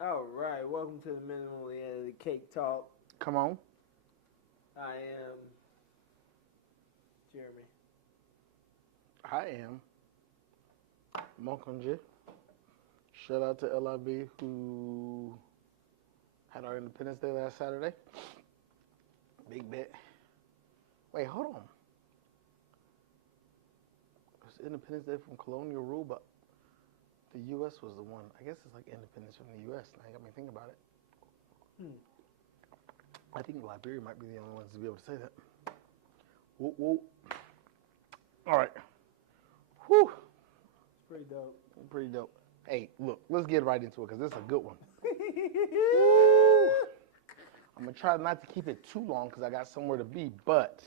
All right, welcome to the minimally edited cake talk. Come on. I am Jeremy. I am Monkonje. Shout out to LIB who had our Independence Day last Saturday. Big bet. Wait, hold on. It was Independence Day from colonial rule, but the U.S. was the one. I guess it's like independence from the U.S. Now you got me thinking about it. I think Liberia might be the only ones to be able to say that. Whoop, whoop. All right. Whew. It's pretty dope. Pretty dope. Hey, look, let's get right into it because this is a good one. I'm going to try not to keep it too long because I got somewhere to be, but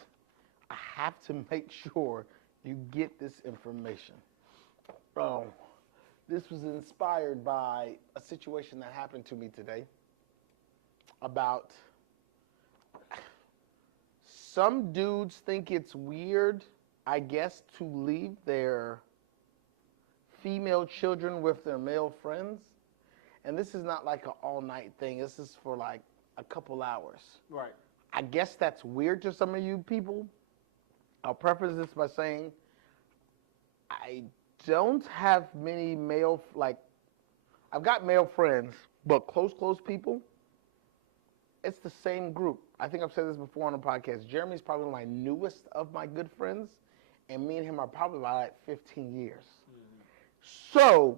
I have to make sure you get this information. This was inspired by a situation that happened to me today about some dudes think it's weird, I guess, to leave their female children with their male friends. And this is not like an all-night thing. This is for like a couple hours. Right. I guess that's weird to some of you people. I'll preface this by saying I don't have many male, I've got male friends, but close people, it's the same group. I think I've said this before on the podcast. Jeremy's probably my newest of my good friends, and me and him are probably about like 15 years. So,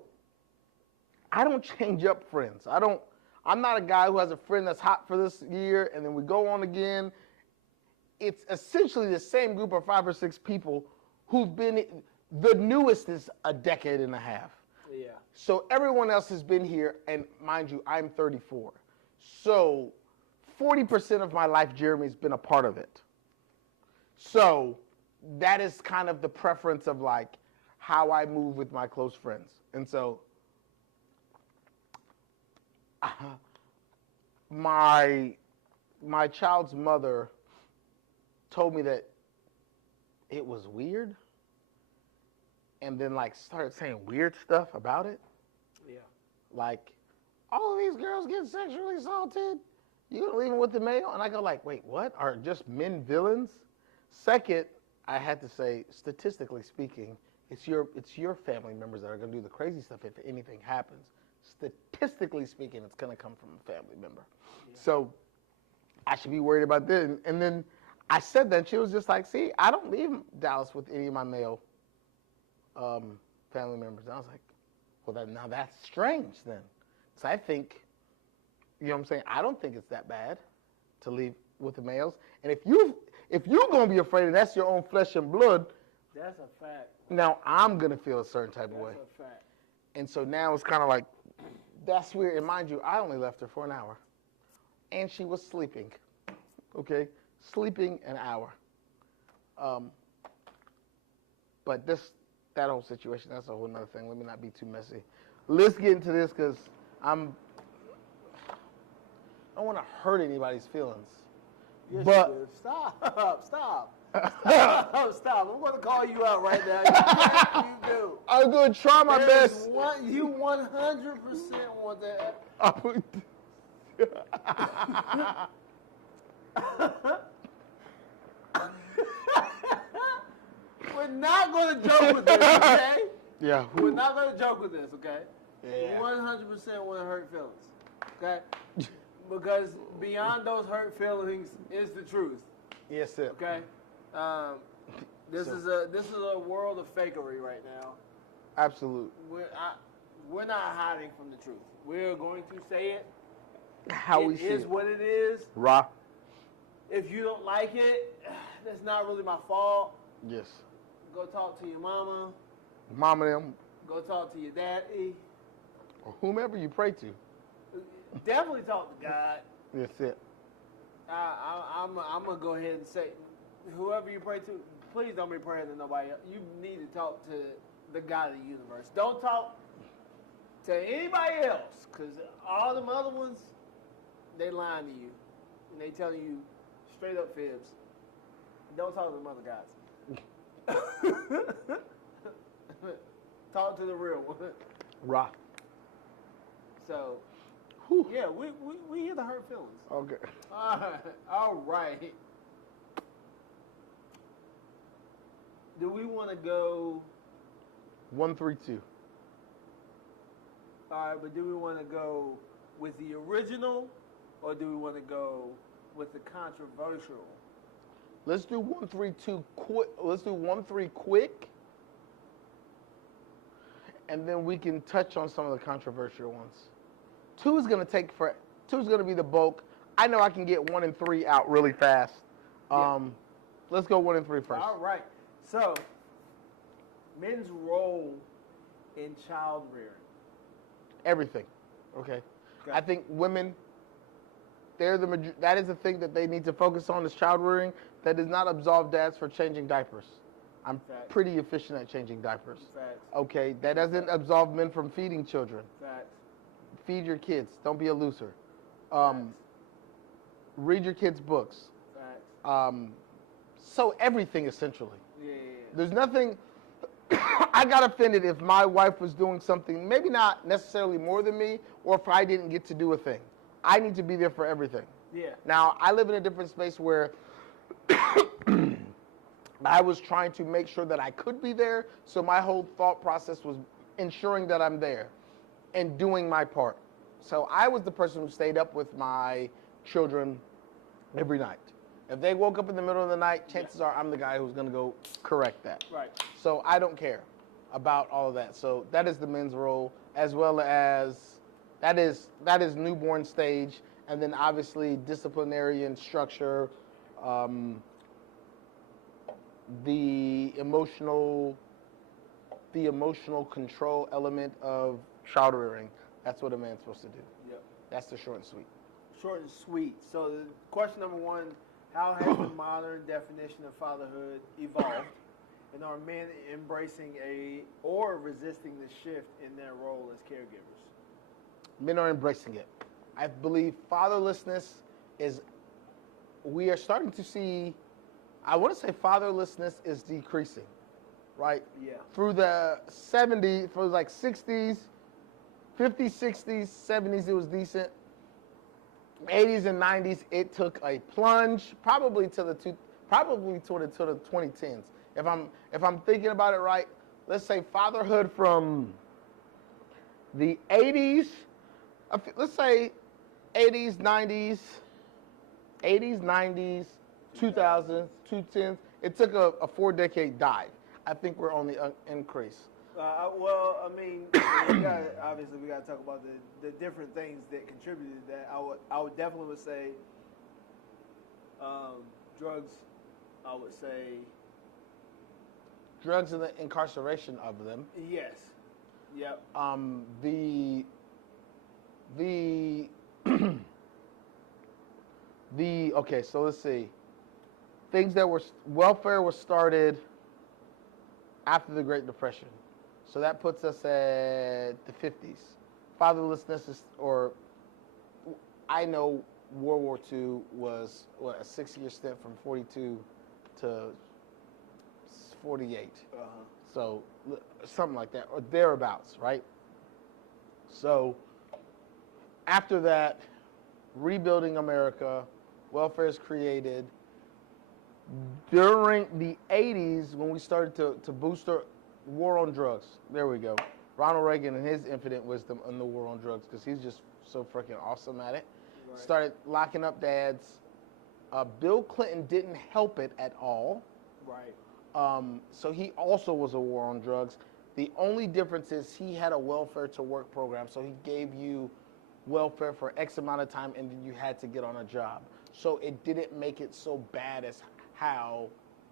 I don't change up friends. I'm not a guy who has a friend that's hot for this year, and then we go on again. It's essentially the same group of 5 or 6 people who've been, the newest is a decade and a half. Yeah. So everyone else has been here, and mind you, I'm 34. So 40% of my life, Jeremy's been a part of it. So that is kind of the preference of like how I move with my close friends. And so my child's mother told me that it was weird and then like started saying weird stuff about it. Yeah. Like, all of these girls get sexually assaulted. You gonna leave them with the male? And I go like, wait, what? Are just men villains? Second, I had to say, statistically speaking, it's your family members that are gonna do the crazy stuff if anything happens. Statistically speaking, it's gonna come from a family member. Yeah. So I should be worried about this. And then I said that, and she was just like, see, I don't leave Dallas with any of my male family members. And I was like, well, now that's strange then. So I think, you know what I'm saying, I don't think it's that bad to leave with the males. And if you're going to be afraid and that's your own flesh and blood, that's a fact. Now I'm going to feel a certain type of way. That's a fact. And so now it's kind of like, that's weird. And mind you, I only left her for an hour. And she was sleeping. Okay? Sleeping an hour. But that whole situation, that's a whole nother thing. Let me not be too messy. Let's get into this because I don't want to hurt anybody's feelings. Yes, but you do. Stop. Stop. I'm going to call you out right now. Yes, you do. I'm going to try my best. You 100% want that. We're not going to joke with this, okay? Yeah. We're not going to joke with this, okay? Yeah. 100% want to hurt feelings, okay? Because beyond those hurt feelings is the truth. Yes, sir. Okay? This is a world of fakery right now. Absolute. We're not hiding from the truth. We're going to say it. It is what it is. Raw. If you don't like it, that's not really my fault. Yes. Go talk to your mama. Mama them. Go talk to your daddy. Or whomever you pray to. Definitely talk to God. That's it. I'm going to go ahead and say, whoever you pray to, please don't be praying to nobody else. You need to talk to the God of the universe. Don't talk to anybody else, because all them other ones, they lying to you. And they telling you straight up fibs. Don't talk to them other guys. Talk to the real one. Raw. So, Whew. Yeah, we hear the hurt feelings. Okay. All right. Do we want to go? 132. All right, but do we want to go with the original, or do we want to go with the controversial? Let's do 132 quick. Let's do 1-3 quick, and then we can touch on some of the controversial ones. 2 is gonna take for. 2 is gonna be the bulk. I know I can get 1 and 3 out really fast. Yeah. Let's go 1 and 3 first. All right. So, men's role in child rearing. Everything. Okay. Okay. I think women. That is the thing that they need to focus on is child rearing. That does not absolve dads for changing diapers. I'm Facts. pretty efficient at changing diapers. Facts. Okay, that doesn't absolve men from feeding children. Facts. Feed your kids. Don't be a loser. Facts. Read your kids' books. Facts. So everything essentially. Yeah. There's nothing. I got offended if my wife was doing something, maybe not necessarily more than me, or if I didn't get to do a thing. I need to be there for everything. Yeah. Now, I live in a different space where I was trying to make sure that I could be there, so my whole thought process was ensuring that I'm there and doing my part. So I was the person who stayed up with my children every night. If they woke up in the middle of the night, chances are I'm the guy who's going to go correct that. Right. So I don't care about all of that. So that is the men's role, as well as that is newborn stage, and then obviously disciplinarian structure, the emotional control element of child rearing. That's what a man's supposed to do. Yep. That's the short and sweet. Short and sweet. So, the question number 1: how has the modern definition of fatherhood evolved, and are men embracing or resisting the shift in their role as caregivers? Men are embracing it. I believe fatherlessness we are starting to see, I want to say fatherlessness is decreasing, right? Yeah. Through the 70s, for like 60s, 50s, 60s, 70s, it was decent. 80s and 90s, it took a plunge, probably to the 2010s. If I'm thinking about it right, let's say fatherhood from the 80s, let's say 80s, 90s, 2000s, 2010s. It took a 4-decade dive. I think we're on the increase. Well, I mean, obviously we got to talk about the different things that contributed to that. I would definitely say drugs. I would say drugs and the incarceration of them. Yes. Yep. Okay, so let's see. Things that welfare was started after the Great Depression. So that puts us at the 50s. Fatherlessness I know World War II was a 6-year stint from 42 to 48. So something like that, or thereabouts, right? So after that, rebuilding America, welfare is created. During the 80s, when we started to boost our war on drugs, there we go. Ronald Reagan and his infinite wisdom on the war on drugs, because he's just so freaking awesome at it. Right. Started locking up dads. Bill Clinton didn't help it at all. Right. So he also was a war on drugs. The only difference is he had a welfare to work program, so he gave you welfare for X amount of time, and then you had to get on a job. So it didn't make it so bad as how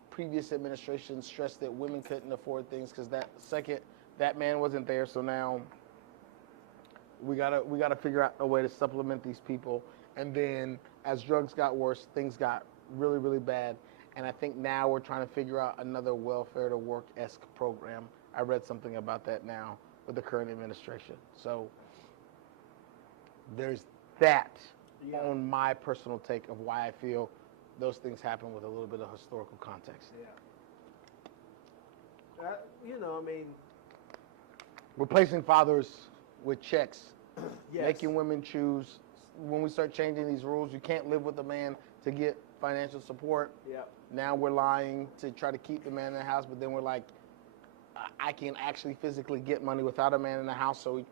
previous administrations stressed that women couldn't afford things, because that man wasn't there. So now we gotta figure out a way to supplement these people. And then as drugs got worse, things got really, really bad. And I think now we're trying to figure out another welfare to work-esque program. I read something about that now with the current administration. So there's that on my personal take of why I feel those things happen with a little bit of historical context. Yeah. I mean, replacing fathers with checks Yes. making women choose. When we start changing these rules, you can't live with a man to get financial support. Yep. Now we're lying to try to keep the man in the house, but then we're like, I can actually physically get money without a man in the house, so we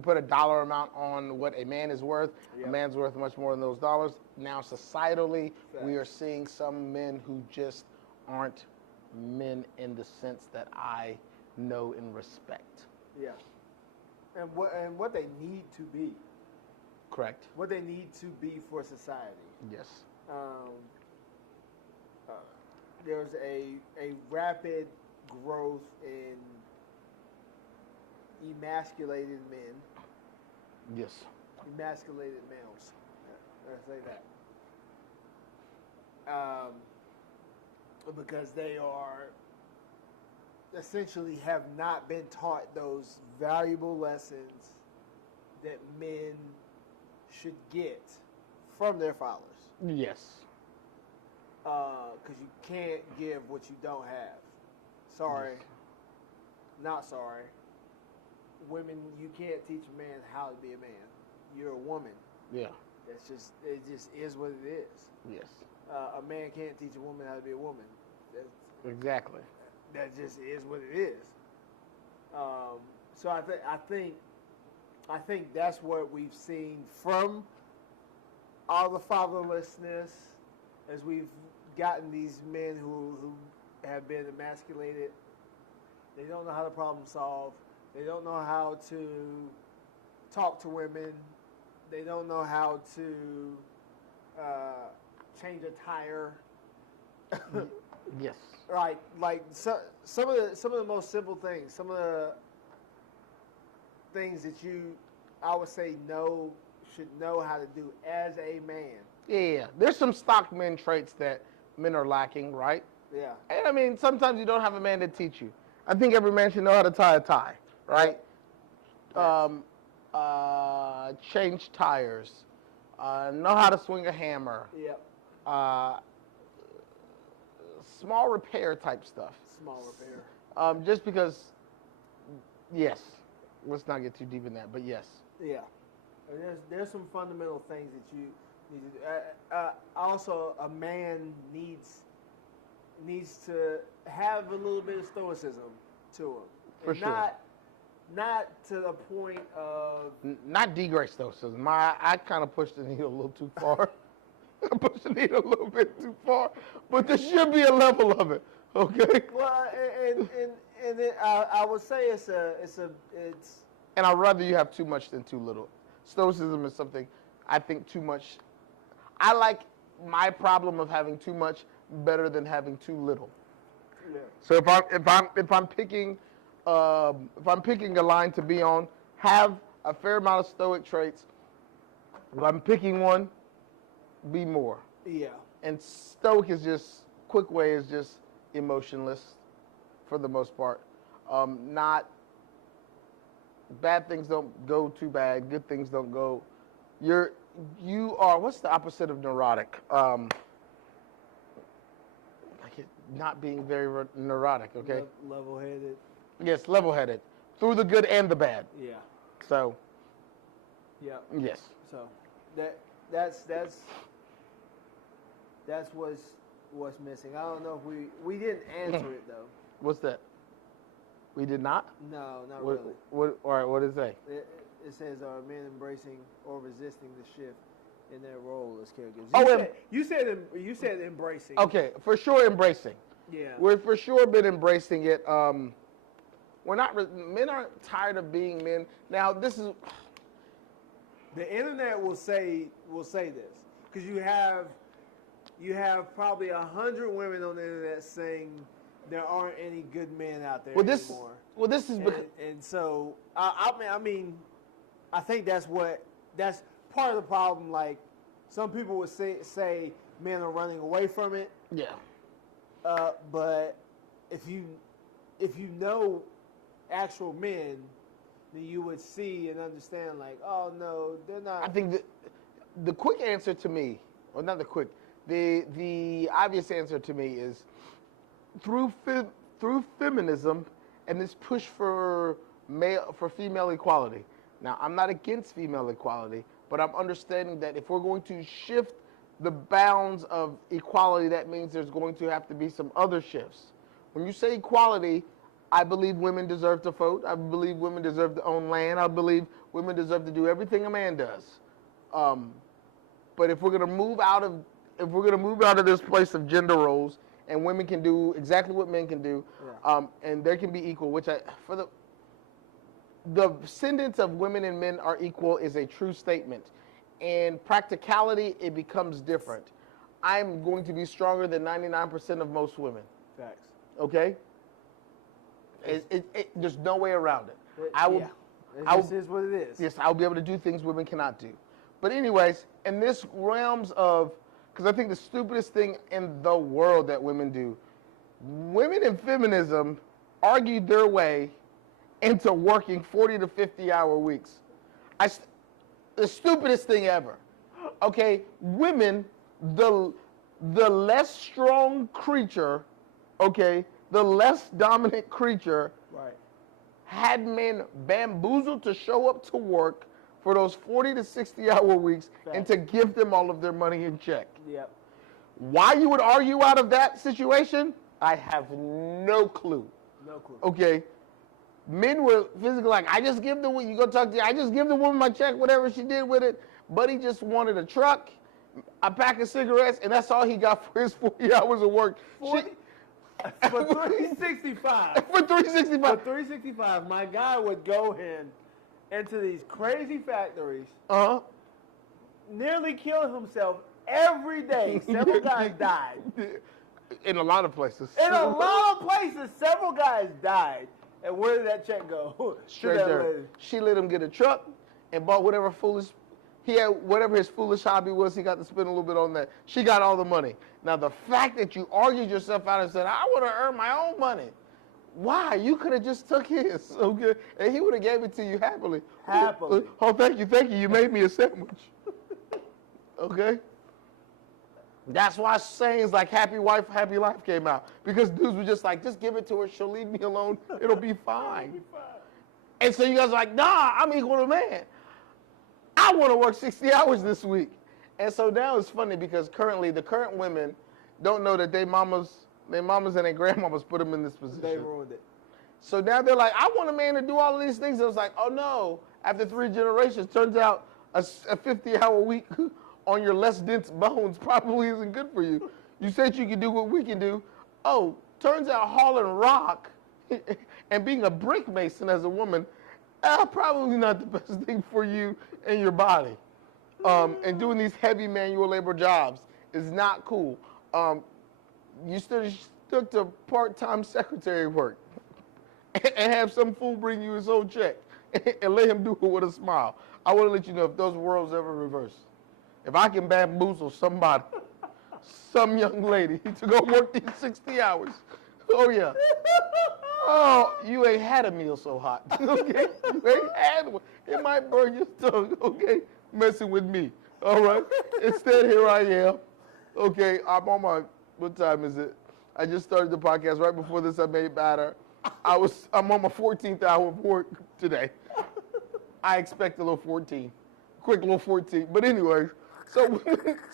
put a dollar amount on what a man is worth. Yep. A man's worth much more than those dollars. Now, societally, we are Facts. seeing some men who just aren't men in the sense that I know and respect. Yeah. And what they need to be, Correct? what they need to be for society. Yes. There's a rapid growth in emasculated men, Yes. emasculated males. Let's say that. Because they are essentially have not been taught those valuable lessons that men should get from their fathers. Yes. Because you can't give what you don't have. Sorry. Yes. Not sorry. Women, you can't teach a man how to be a man. You're a woman. Yeah. It just is what it is. Yes. A man can't teach a woman how to be a woman. Exactly. That just is what it is. So I think that's what we've seen from all the fatherlessness, as we've gotten these men who have been emasculated. They don't know how to problem solve. They don't know how to talk to women. They don't know how to change a tire. Yes. Like some of the most simple things, some of the things that I would say should know how to do as a man. Yeah. There's some stock men traits that men are lacking, right? Yeah. And I mean, sometimes you don't have a man to teach you. I think every man should know how to tie a tie, right? Change tires, know how to swing a hammer, Yep. small repair type stuff. Small repair. Just because, yes, let's not get too deep in that, but yes. Yeah. And there's some fundamental things that you need to do. Also, a man needs to have a little bit of stoicism to him. For And sure. Not to the point of Not degrade stoicism. I kind of pushed the needle a little too far. I pushed the needle a little bit too far, but there should be a level of it, okay? well, and it, I would say it's And I'd rather you have too much than too little. Stoicism is something I think too much. I like my problem of having too much better than having too little. yeah. So if I'm picking a line to be on, have a fair amount of stoic traits. If I'm picking one, be more. Yeah. And stoic is just quick way is just emotionless, for the most part. Not bad things don't go too bad. Good things don't go. You are what's the opposite of neurotic? Not being very neurotic. Okay. Level-headed. Yes, level-headed through the good and the bad. Yeah. So Yeah. yes. So that's what's missing. I don't know if we didn't answer it though. What's that? We did not. No, not What? really. What? All right. What does it say? It says, are men embracing or resisting the shift in their role as caregivers? Oh, You said embracing. Okay, for sure embracing. Yeah. We're for sure been embracing it. We're not. Men aren't tired of being men. Now this is. The internet will say this because you have probably 100 women on the internet saying there aren't any good men out there anymore. Well, this is because. And so I mean, I think that's part of the problem. Like some people would say men are running away from it. Yeah. But if you know actual men, then you would see and understand like, oh no, they're not. I think the quick answer to me, or not the quick, the obvious answer to me is through feminism and this push for female equality. Now, I'm not against female equality, but I'm understanding that if we're going to shift the bounds of equality, that means there's going to have to be some other shifts. When you say equality, I believe women deserve to vote. I believe women deserve to own land. I believe women deserve to do everything a man does. But if we're going to move out of this place of gender roles, and women can do exactly what men can do, and there can be equal, which the sentence of women and men are equal is a true statement. In practicality, it becomes different. I'm going to be stronger than 99% of most women. Facts. Okay? There's no way around it. This is what it is. Yes, I'll be able to do things women cannot do. But anyways, in this realms of, because I think the stupidest thing in the world that women do, women in feminism argued their way into working 40 to 50-hour weeks. The stupidest thing ever. Okay, women, the less strong creature, okay, the less dominant creature, right, had men bamboozled to show up to work for those 40 to 60-hour weeks and to give them all of their money in check. Yep. Why you would argue out of that situation, I have no clue. No clue. Okay. Men were physically like, I just give the woman, you go talk to you, I just give the woman my check, whatever she did with it. Buddy just wanted a truck, a pack of cigarettes, and that's all he got for his 40 hours of work. 40? For 365. For 365. For 365, my guy would go into these crazy factories, nearly kill himself every day. Several guys died. In a lot of places. In a lot of places, several guys died. And where did that check go? Straight there. She let him get a truck and bought whatever his foolish hobby was. He got to spend a little bit on that. She got all the money. Now, the fact that you argued yourself out and said, I want to earn my own money. Why? You could have just took his, okay? And he would have gave it to you happily. Happily. Oh, thank you. You made me a sandwich. Okay? That's why sayings like happy wife, happy life came out. Because dudes were just like, just give it to her. She'll leave me alone. It'll be fine. And so you guys are like, nah, I'm equal to man. I want to work 60 hours this week. And so now it's funny because the current women don't know that their mamas and their grandmamas put them in this position. They ruined it. So now they're like, I want a man to do all of these things. And it was like, oh no, after 3 generations, turns out a 50-hour week on your less dense bones probably isn't good for you. You said you could do what we can do. Oh, turns out hauling rock and being a brick mason as a woman, probably not the best thing for you and your body. And doing these heavy manual labor jobs is not cool. You stuck to part-time secretary work and have some fool bring you his own check and let him do it with a smile. I want to let you know if those worlds ever reverse. If I can bamboozle somebody, some young lady to go work these 60 hours, oh yeah. Oh, you ain't had a meal so hot, okay? You ain't had one. It might burn your tongue, okay? Messing with me, all right? Instead, here I am. Okay, I'm on my, what time is it? I just started the podcast. Right before this, I made batter. I'm on my 14th hour of work today. I expect a little 14. Quick little 14. But anyway, so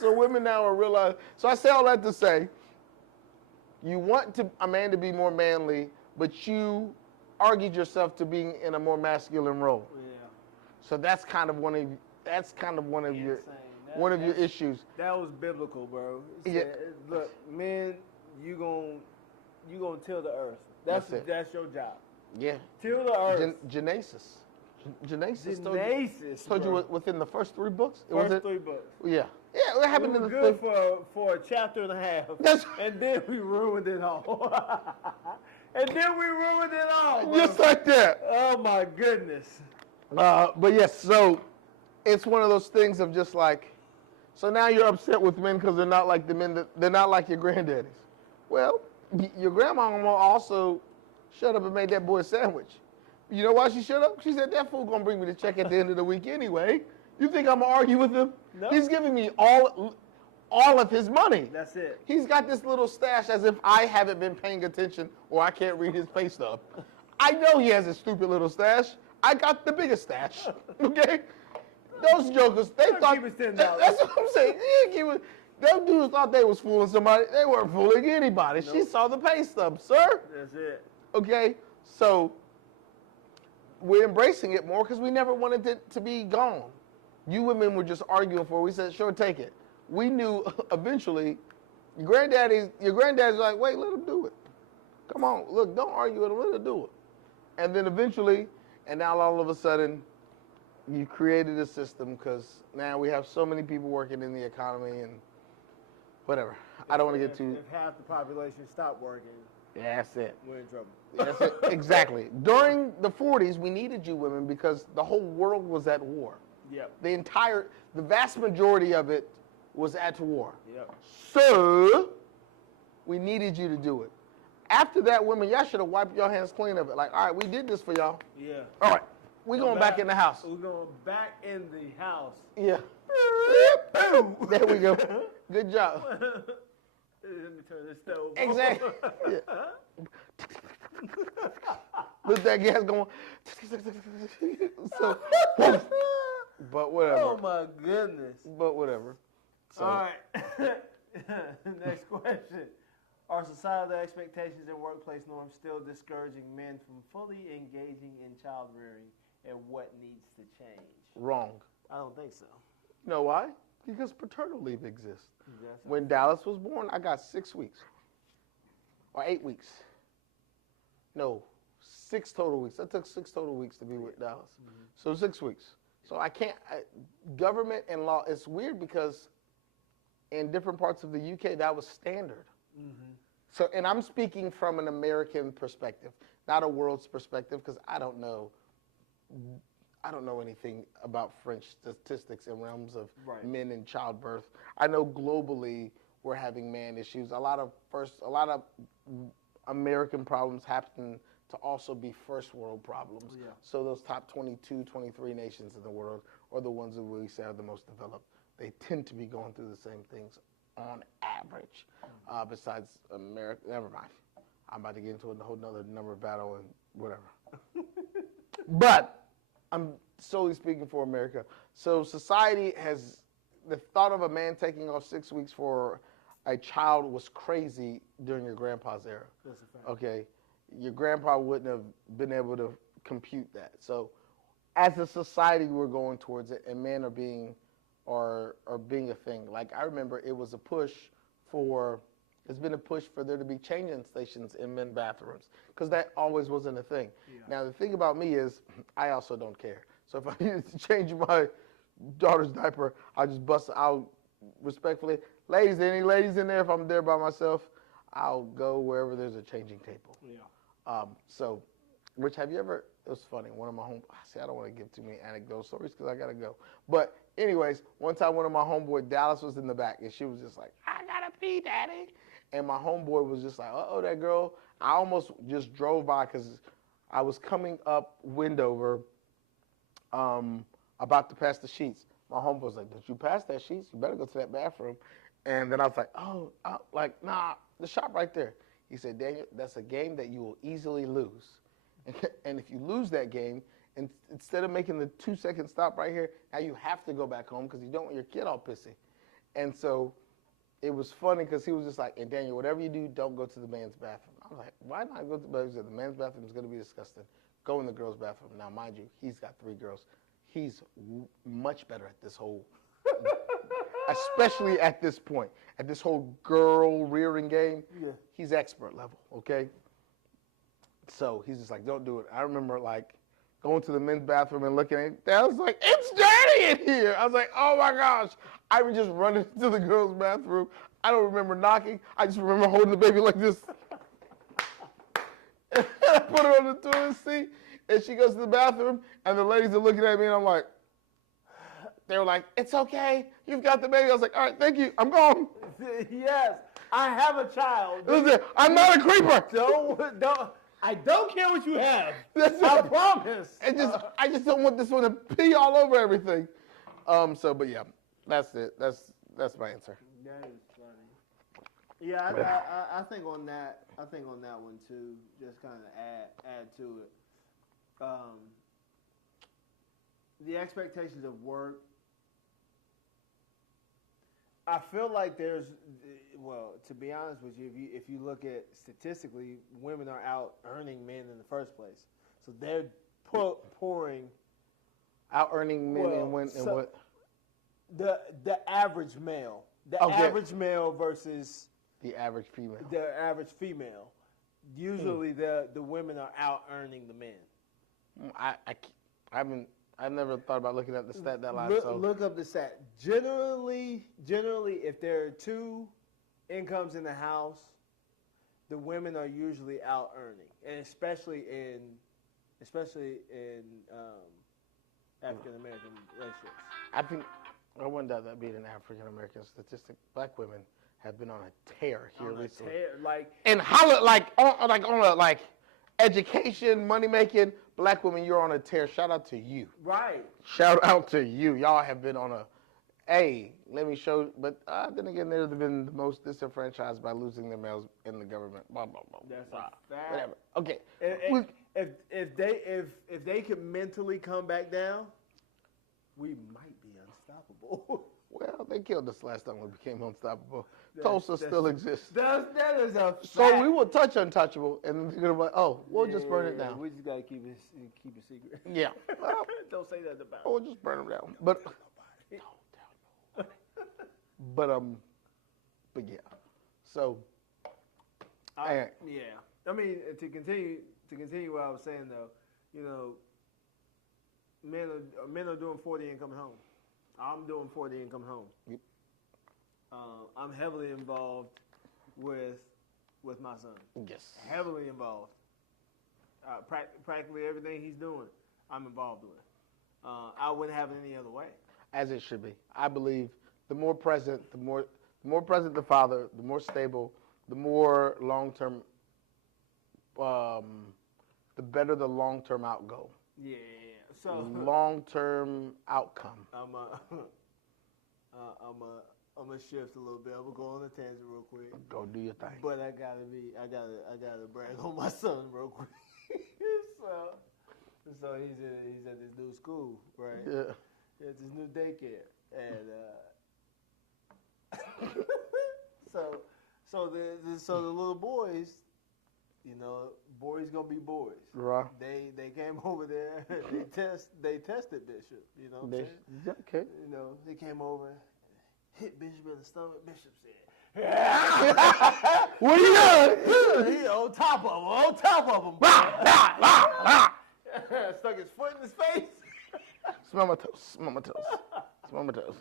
women now are realizing. So I say all that to say, you want a man to be more manly, but you argued yourself to being in a more masculine role. Yeah. So that's kind of one of your issues. That was biblical, bro. Yeah. Look, men, you gonna till the earth. That's your job. Yeah. Till the earth. Genesis Genesis. Told you within the first 3 books. First 3 books. Yeah. Yeah. It happened in the good for a chapter and a half. That's and then we ruined it all. Bro. Just like that. Oh my goodness. But yes, so it's one of those things of just like, so now you're upset with men because they're not like the men they're not like your granddaddies. Well, your grandma also shut up and made that boy a sandwich. You know why she shut up? She said, that fool gonna bring me the check at the end of the week anyway. You think I'm gonna argue with him? No. He's giving me all of his money. That's it. He's got this little stash as if I haven't been paying attention or I can't read his pay stub. I know he has a stupid little stash. I got the biggest stash. Okay? Those jokers, they thought. keep it $10. That's what I'm saying. Those dudes thought they was fooling somebody. They weren't fooling anybody. She saw the pay stub, sir. That's it. Okay? So we're embracing it more because we never wanted it to be gone. You women were just arguing for it. We said, sure, take it. We knew eventually your granddad's like, wait, let him do it. Come on, look, don't argue with him, let him do it. And then eventually, and now all of a sudden, you created a system because now we have so many people working in the economy and whatever. I don't want to get too. If half the population stopped working, Yeah, that's it. we're in trouble. That's it. Exactly. During the 40s, we needed you women because the whole world was at war. Yep. The vast majority of it was at war. Yep. So, we needed you to do it. After that, women, y'all should have wiped your hands clean of it. Like, all right, we did this for y'all. Yeah. All right, we going back in the house. We're going back in the house. Yeah. There we go. Good job. Let me turn this stove on. Exactly. Yeah. With that gas going. So, but whatever. Oh my goodness. But whatever. So, All right. Next question. Are societal expectations and workplace norms still discouraging men from fully engaging in child rearing, and what needs to change? wrong. I don't think so. You know why? Because paternal leave exists. Yes. When Dallas was born, I got 6 weeks. Or 8 weeks. No, 6 total weeks. I took 6 total weeks to be with Dallas. Mm-hmm. So 6 weeks. So I can't, government and law, it's weird because in different parts of the UK, that was standard. Mm-hmm. So, and I'm speaking from an American perspective, not a world's perspective, because I don't know anything about French statistics in realms of Right. men and childbirth. I know globally we're having man issues. A lot of American problems happen to also be first world problems. Yeah. So those top 22, 23 nations in the world are the ones that we say are the most developed. They tend to be going through the same things on average. Besides America, never mind. I'm about to get into a whole nother number battle and whatever. But I'm solely speaking for America. So society has, the thought of a man taking off 6 weeks for a child was crazy during your grandpa's era. That's a fact. Okay, your grandpa wouldn't have been able to compute that. So as a society, we're going towards it, and men are being a thing. Like I remember it was a push for, it's been a push for there to be changing stations in men's bathrooms because that always wasn't a thing. Yeah. Now the thing about me is I also don't care. So if I needed to change my daughter's diaper, I'll respectfully, any ladies in there, if I'm there by myself, I'll go wherever there's a changing table. Yeah. So, Rich, have you ever, it was funny, one of my I don't want to give too many anecdote stories because I got to go. But anyways, one time one of my homeboy, Dallas, was in the back and she was just like, I got to pee, daddy. And my homeboy was just like, uh-oh, that girl. I almost just drove by because I was coming up Windover about to pass the sheets. My homeboy was like, don't you pass that sheets? You better go to that bathroom. And then I was like, nah, the shop right there. He said, Daniel, that's a game that you will easily lose. And if you lose that game, and instead of making the 2-second stop right here, now you have to go back home because you don't want your kid all pissy. And so it was funny because he was just like, and Daniel, whatever you do, don't go to the man's bathroom. I was like, why not go to the bathroom? He said, the man's bathroom is going to be disgusting. Go in the girl's bathroom. Now, mind you, he's got 3 girls. He's much better at this whole, especially at this point, at this whole girl rearing game. Yeah. He's expert level, okay? So he's just like, don't do it. I remember like going to the men's bathroom and looking at it. I was like, it's dirty in here. I was like, oh my gosh. I would just run into the girls' bathroom. I don't remember knocking. I just remember holding the baby like this. And I put her on the toilet seat, and she goes to the bathroom, and the ladies are looking at me, and I'm like, they were like, it's okay. You've got the baby. I was like, all right, thank you. I'm gone. Yes, I have a child. Listen, I'm not a creeper. I don't care what you have. That's I it. promise. I just don't want this one to pee all over everything. But yeah, that's it. That's my answer. That is funny. Yeah, I think on that. I think on that one too. Just kind of add to it. the expectations of work. I feel like there's, well, to be honest with you, if you look at statistically, women are out earning men in the first place, so they're pouring Out earning men Well, and when and so- what? the average male, Okay. average male versus The average female. the average female. Usually, the women are out earning the men. I've never thought about looking at the stat that line. Look up the stat. Generally, if there are two incomes in the house, the women are usually out earning, and especially in African American relationships. I think I wouldn't doubt that being an African American statistic. Black women have been on a tear here On a recently. tear, like And on education, money making, black women, you're on a tear. Shout out to you. right. Shout out to you. Y'all have been on a. Hey, let me show. But then again, they've been the most disenfranchised by losing their males in the government. Blah blah blah. That's blah. a fact. Whatever. Okay. If they could mentally come back down, we might be unstoppable. Well, they killed us last time we became unstoppable. That's- Tulsa still exists. that is a fact. So we will touch untouchable, and they're gonna be like, oh, we'll just burn it Yeah, down. We just gotta keep it secret. Yeah. Well, Don't say that about we'll just burn them down. But don't tell nobody. But yeah. So yeah. I mean, to continue what I was saying though, you know, men are doing 40 and coming home. I'm doing 40 and coming home. Yep. I'm heavily involved with my son. yes. Heavily involved. Practically everything he's doing, I'm involved with. I wouldn't have it any other way. As it should be. I believe the more present, the more present the father, the more stable, the more long term. The better the long term outgo. Yeah. So Long term outcome. I'm gonna shift a little bit. I'm gonna go on a tangent real quick. Go do your thing. But I gotta brag on my son real quick. so he's at this new school, right? Yeah. At this new daycare, and so the little boys, you know, boys gonna be boys. Right. They came over there. they tested Bishop. You know what I'm saying? Okay. You know, they came over, hit Bishop in the stomach. Bishop said, What are you doing? he on top of him. Stuck his foot in his face. Smell my toes. Smell my toes. Smell my toes.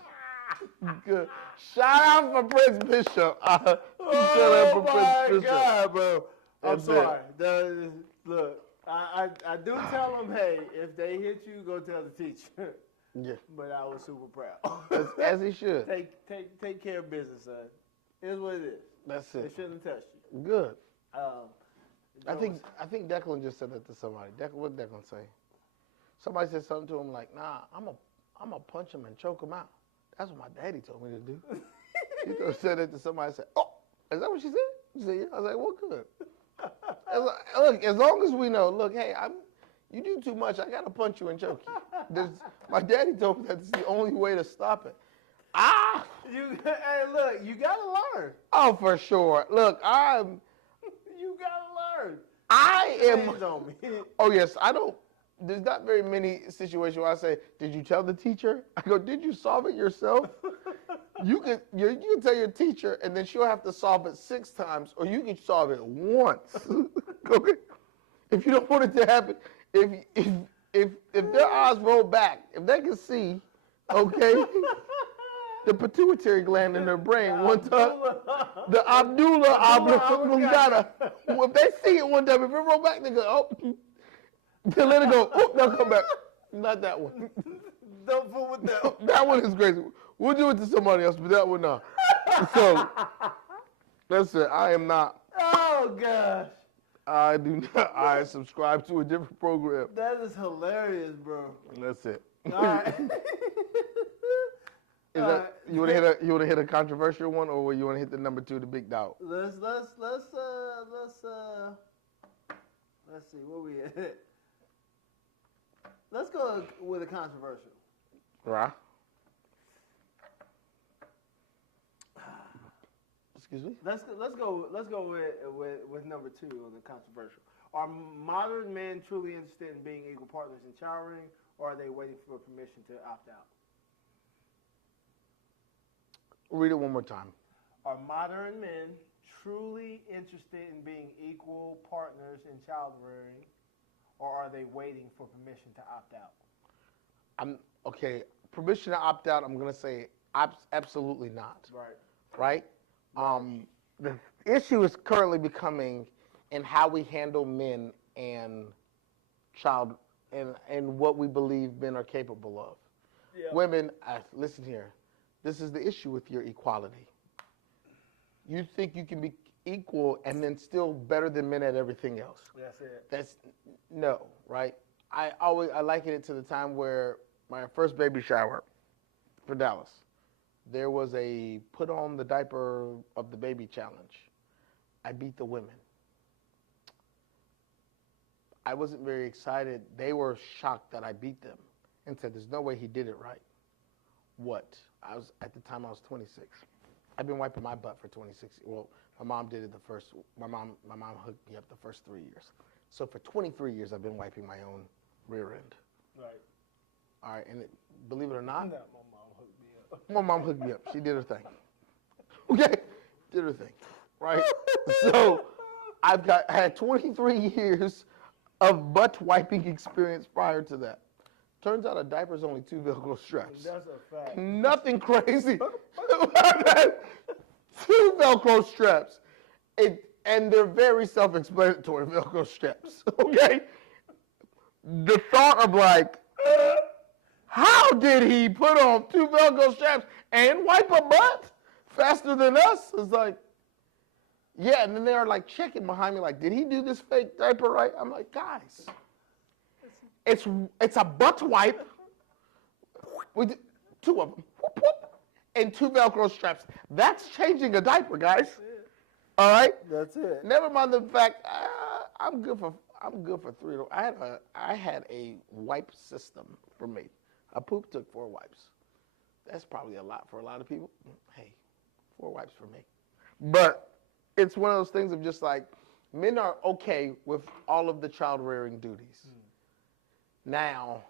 Good. Shout out for Prince Bishop. Shout out for Prince Bishop. God, bro. I'm That's sorry. Look, I do tell them, hey, if they hit you, go tell the teacher. Yeah. But I was super proud. As he should. Take care of business, son. It is what it is. That's They it. shouldn't have touched you. Good. I that think Declan just said that to somebody. What did Declan say? Somebody said something to him like, "Nah, I'm a punch him and choke him out." That's what my daddy told me to do. He said it to somebody. I said, "Oh, is that what she said?" She said, "Yeah." I was like, "Well, good." Look, as long as we know, look, hey, you do too much. I gotta punch you and choke you. My daddy told me that's the only way to stop it. Hey, look, you gotta learn. Oh, for sure. Look, You gotta learn. I am. Hands on me. Oh yes, I don't. There's not very many situations where I say, "Did you tell the teacher?" I go, "Did you solve it yourself?" You can tell your teacher, and then she'll have to solve it 6 times, or you can solve it once. Okay? If you don't want it to happen, if their eyes roll back, if they can see, okay, the pituitary gland in their brain one time, the Abdullah oblongata. If they see it one time, if it roll back, they go, oh, they let it go. Oh, they'll come back. Not that one. Don't fool with them. That one is crazy. We'll do it to somebody else, but that one not. So that's it. I am not. Oh gosh. I do not. I subscribe to a different program. That is hilarious, bro. That's it. All right. You want to hit a controversial one, or you want to hit the number 2, the big dog? Let's see where we at. Let's go with a controversial. Right. Excuse me? Let's go with number 2 on the controversial. Are modern men truly interested in being equal partners in child rearing, or are they waiting for permission to opt out? Read it one more time. Are modern men truly interested in being equal partners in child rearing, or are they waiting for permission to opt out? Okay. Permission to opt out. I'm gonna say absolutely not. Right. Right. The issue is currently becoming in how we handle men and child and what we believe men are capable of. Yeah. Women, listen here. This is the issue with your equality. You think you can be equal and then still better than men at everything else. That's it. That's no, right? I liken it to the time where my first baby shower for Dallas, there was a put on the diaper of the baby challenge. I beat the women. I wasn't very excited. They were shocked that I beat them and said, there's no way he did it right. What? At the time I was 26. I've been wiping my butt for 26. Well, my mom did it my mom hooked me up the first 3 years. So for 23 years, I've been wiping my own rear end. Right. All right, and believe it or not, No, my mom hooked me up. my mom hooked me up. She did her thing. Okay, did her thing, right? So I had 23 years of butt wiping experience prior to that. Turns out a diaper's only 2 Velcro straps. That's a fact. Nothing crazy about that. 2 Velcro straps. And they're very self-explanatory Velcro straps, okay? The thought of like, how did he put on 2 Velcro straps and wipe a butt faster than us? It's like, yeah, and then they're like checking behind me like, did he do this fake diaper right? I'm like, guys, it's a butt wipe with 2 of them, whoop, whoop, and 2 Velcro straps. That's changing a diaper, guys. All right? That's it. Never mind the fact I'm good for 3. I had a wipe system for me. A poop took 4 wipes. That's probably a lot for a lot of people. Hey, 4 wipes for me. But it's one of those things of just like, men are okay with all of the child rearing duties. Now,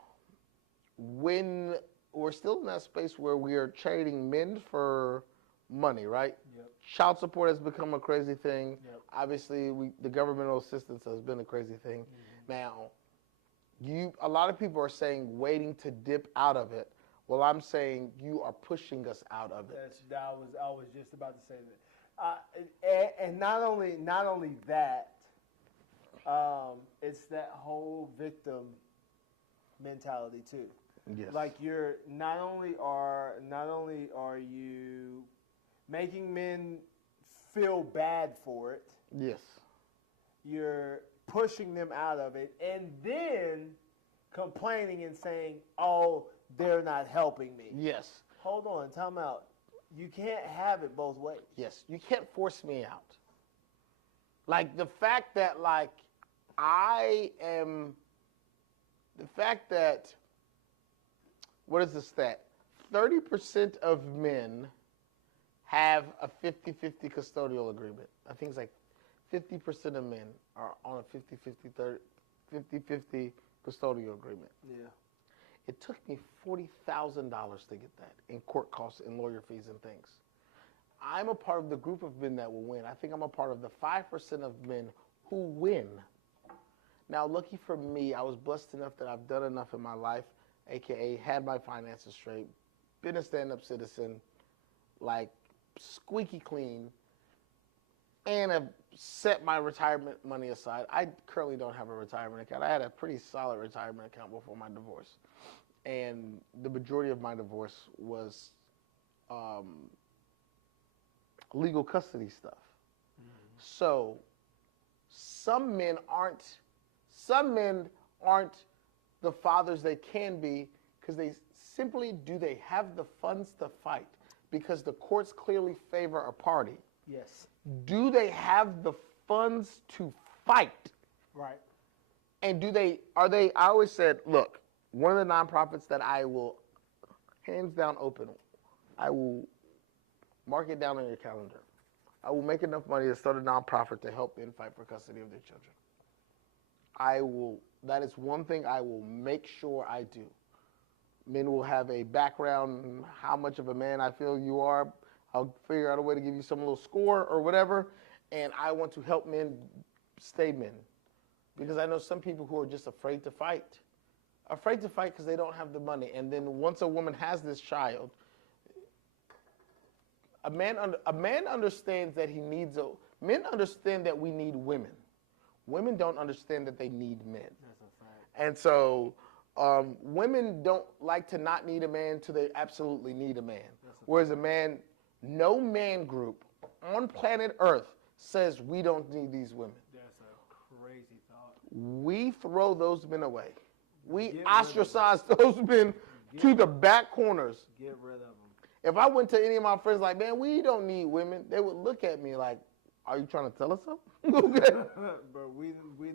when we're still in that space where we are trading men for money, right? Yep. Child support has become a crazy thing. Yep. Obviously, the governmental assistance has been a crazy thing. Now, a lot of people are saying waiting to dip out of it. Well, I'm saying you are pushing us out of it. I was just about to say that. And not only that, it's that whole victim mentality too. Yes. Like you're not only are you making men feel bad for it, Yes. you're pushing them out of it, and then complaining and saying, "Oh, they're not helping me." Yes. Hold on, time out. You can't have it both ways. Yes. You can't force me out. Like the fact that what is the stat? 30% of men have a 50-50 custodial agreement. I think it's like 50% of men are on a 50-50 custodial agreement. Yeah. It took me $40,000 to get that in court costs and lawyer fees and things. I'm a part of the group of men that will win. I think I'm a part of the 5% of men who win. Now, lucky for me, I was blessed enough that I've done enough in my life, AKA had my finances straight, been a stand-up citizen, like squeaky clean, and have set my retirement money aside. I currently don't have a retirement account. I had a pretty solid retirement account before my divorce. And the majority of my divorce was legal custody stuff. So some men aren't the fathers they can be because they have the funds to fight because the courts clearly favor a party. Yes. Do they have the funds to fight? Right. And I always said, look, one of the nonprofits that I will, hands down, open. I will mark it down on your calendar. I will make enough money to start a nonprofit to help men fight for custody of their children. I will. That is one thing I will make sure I do. Men will have a background, how much of a man I feel you are. I'll figure out a way to give you some little score or whatever. And I want to help men stay men. Because I know some people who are just afraid to fight. Afraid to fight because they don't have the money. And then once a woman has this child, a man understands that he needs men understand that we need women. Women don't understand that they need men. That's a fact. And so women don't like to not need a man till they absolutely need a man. Whereas no man group on planet Earth says we don't need these women. That's a crazy thought. We throw those men away. We ostracize those men to the back corners. Get rid of them. If I went to any of my friends like, man, we don't need women, they would look at me like, are you trying to tell us something? But we're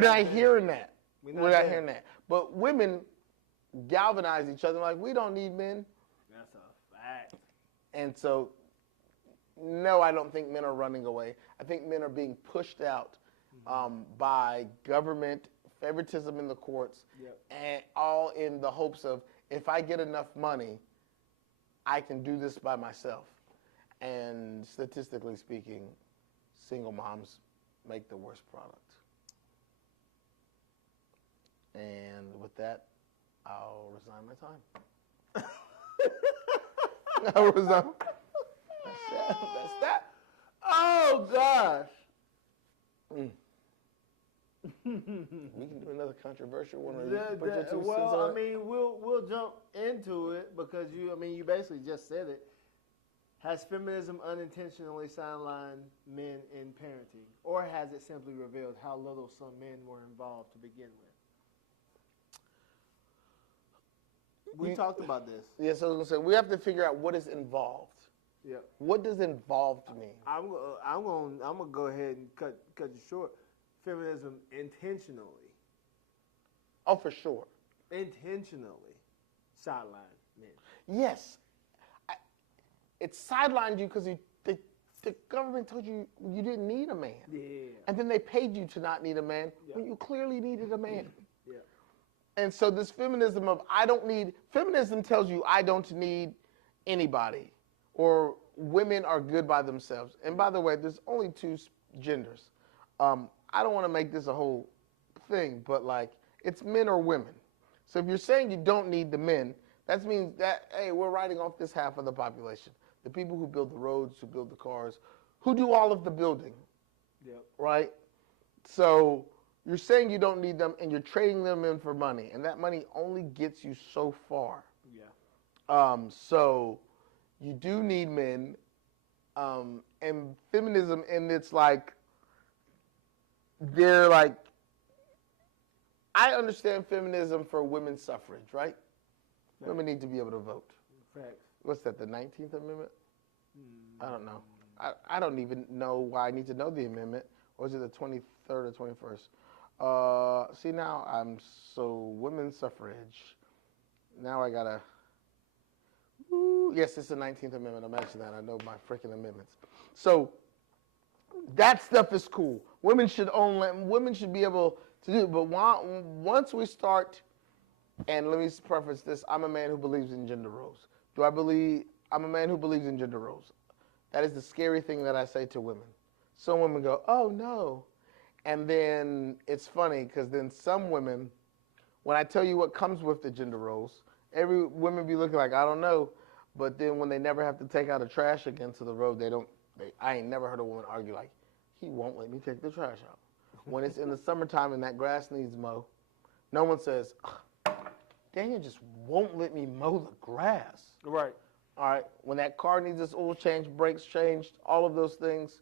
not hearing that. We're not hearing that. But women galvanize each other like, we don't need men. That's a fact. And so, no, I don't think men are running away. I think men are being pushed out by government, favoritism in the courts, and all in the hopes of, if I get enough money, I can do this by myself. And statistically speaking, single moms make the worst product. And with that, I'll resign my time. I'll resign. That's that. Oh, gosh. We can do another controversial one. Well, I mean, we'll jump into it because you basically just said it. Has feminism unintentionally sidelined men in parenting, or has it simply revealed how little some men were involved to begin with? We talked about this. Yeah, so I was gonna say we have to figure out what is involved. Yeah. What does involved mean? I'm gonna go ahead and cut you short. Feminism intentionally. Oh, for sure. Intentionally sidelined men. Yes. It sidelined you because the government told you you didn't need a man. Yeah. And then they paid you to not need a man when you clearly needed a man. Yeah. And so this feminism feminism tells you I don't need anybody, or women are good by themselves. And by the way, there's only two genders. I don't want to make this a whole thing, but like it's men or women. So if you're saying you don't need the men, that means that, hey, we're writing off this half of the population. The people who build the roads, who build the cars, who do all of the building, right? So you're saying you don't need them, and you're trading them in for money, and that money only gets you so far. Yeah. So you do need men, and feminism, and it's like, they're like, I understand feminism for women's suffrage, right? Women need to be able to vote. Facts. What's that, the 19th Amendment? I don't know. I don't even know why I need to know the amendment. Or is it the 23rd or 21st? See, now women's suffrage. Now I gotta, yes, it's the 19th Amendment. I mentioned that. I know my freaking amendments. So that stuff is cool. Women should be able to do it. But once we start, and let me preface this, I'm a man who believes in gender roles. I'm a man who believes in gender roles. That is the scary thing that I say to women. Some women go, oh no. And then it's funny because then some women, when I tell you what comes with the gender roles, every women be looking like, I don't know. But then when they never have to take out the trash again to the road, I ain't never heard a woman argue like, he won't let me take the trash out. When it's in the summertime and that grass needs mow, no one says, Daniel just won't let me mow the grass. Right. All right. When that car needs its oil changed, brakes changed, all of those things,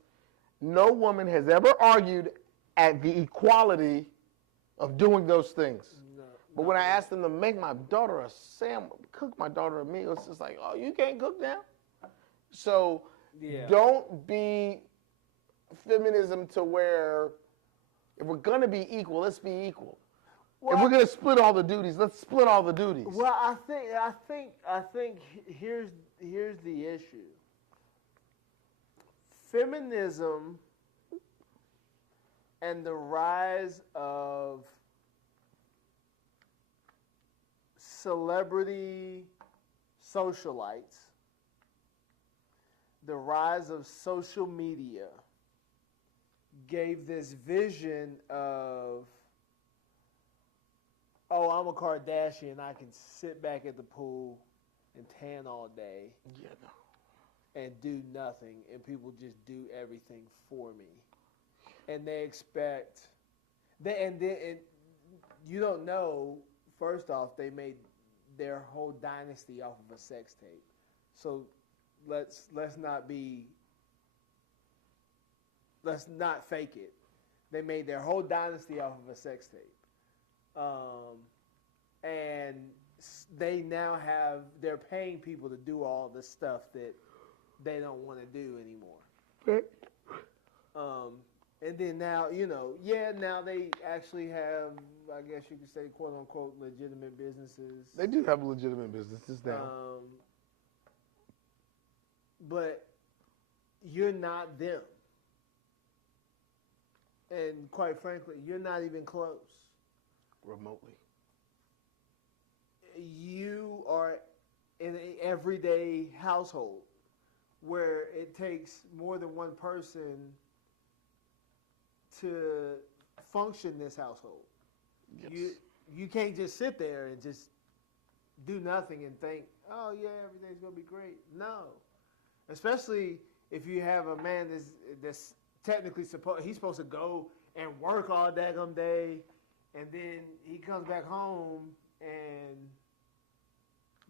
no woman has ever argued at the equality of doing those things. No, but when I asked them to make my daughter cook my daughter a meal, it's just like, oh, you can't cook now? So don't be feminism to where if we're going to be equal, let's be equal. if we're gonna split all the duties, let's split all the duties. Well, I think here's the issue. Feminism and the rise of celebrity socialites, the rise of social media gave this vision of, oh, I'm a Kardashian, I can sit back at the pool and tan all day Yeah, no. and do nothing, and people just do everything for me. And they expect, and you don't know, first off, they made their whole dynasty off of a sex tape. So let's not fake it. They made their whole dynasty off of a sex tape. And they now they're paying people to do all the stuff that they don't want to do anymore. And then now, now they actually have, I guess you could say, quote unquote, legitimate businesses. They do have legitimate businesses now. But you're not them. And quite frankly, you're not even close. Remotely. You are in an everyday household where it takes more than one person to function this household. Yes. You can't just sit there and just do nothing and think, oh yeah, everything's gonna be great. No, especially if you have a man that's technically he's supposed to go and work all daggum day, and then he comes back home and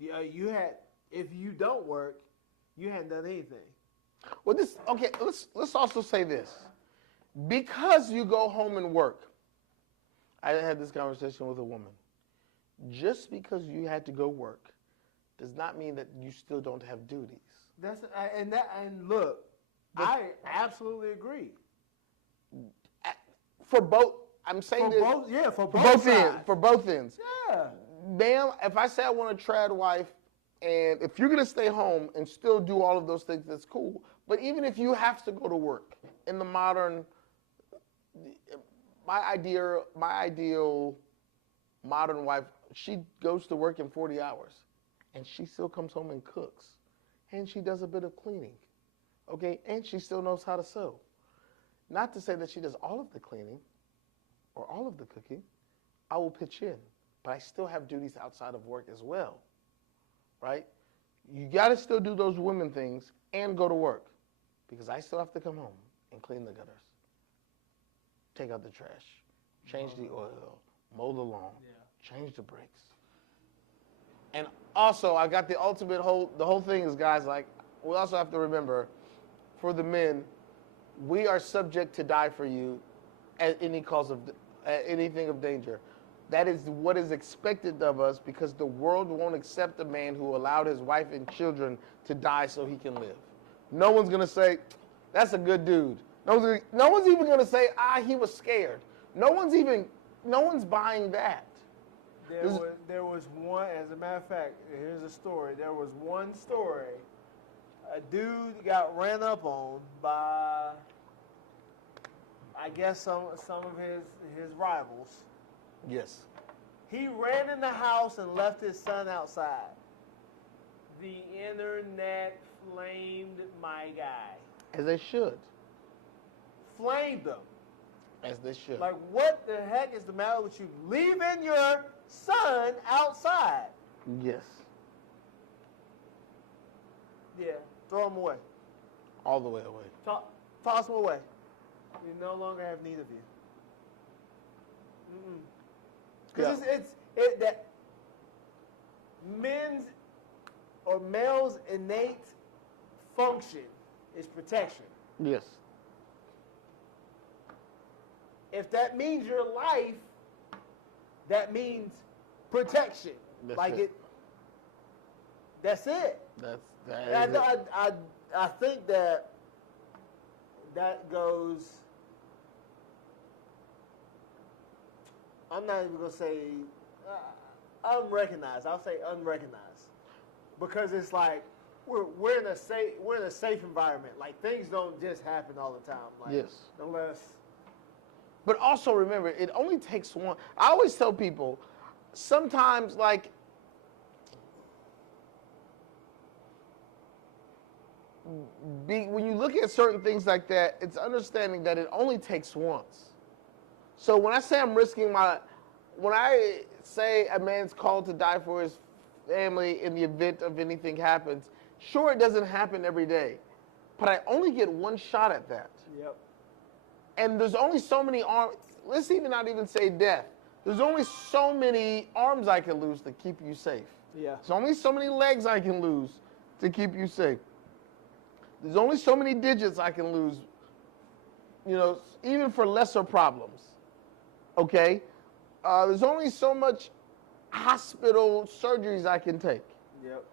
if you don't work, you hadn't done anything. Well, let's also say this. Because you go home and work, I had this conversation with a woman. Just because you had to go work does not mean that you still don't have duties. And look, I absolutely agree. For both, I'm saying for both sides. For both ends. Yeah. Damn, if I say I want a trad wife, and if you're gonna stay home and still do all of those things, that's cool. But even if you have to go to work in the modern, my ideal modern wife, she goes to work in 40 hours, and she still comes home and cooks, and she does a bit of cleaning, okay, and she still knows how to sew. Not to say that she does all of the cleaning or all of the cooking. I will pitch in, but I still have duties outside of work as well, right? You got to still do those women things and go to work, because I still have to come home and clean the gutters, take out the trash, change the oil, mow the lawn, change the brakes. And also, I got the whole thing is, guys, like, we also have to remember, for the men, we are subject to die for you at anything of danger. That is what is expected of us, because the world won't accept a man who allowed his wife and children to die so he can live. No one's going to say, that's a good dude. No one's even going to say, he was scared. No one's buying that. There was one, as a matter of fact, here's a story. There was one story. A dude got ran up on by, I guess, some of his rivals. Yes. He ran in the house and left his son outside. The internet flamed my guy. As they should. Flamed him. As they should. Like, what the heck is the matter with you? Leaving your son outside. Yes. Yeah, throw him away. All the way away. Toss him away. We no longer have need of you. Because that men's or male's innate function is protection. Yes. If that means your life, that means protection. That's it. That's it. I think that goes I'm not even gonna say unrecognized. I'll say unrecognized because it's like we're in a safe environment. Like things don't just happen all the time. Like, Yes. Unless. But also remember, it only takes one. I always tell people, sometimes like when you look at certain things like that, it's understanding that it only takes once. So when I say when I say a man's called to die for his family in the event of anything happens, sure, it doesn't happen every day, but I only get one shot at that. Yep. And there's only so many arms. Let's not even say death. There's only so many arms I can lose to keep you safe. Yeah. There's only so many legs I can lose to keep you safe. There's only so many digits I can lose, even for lesser problems. Okay? There's only so much hospital surgeries I can take. Yep.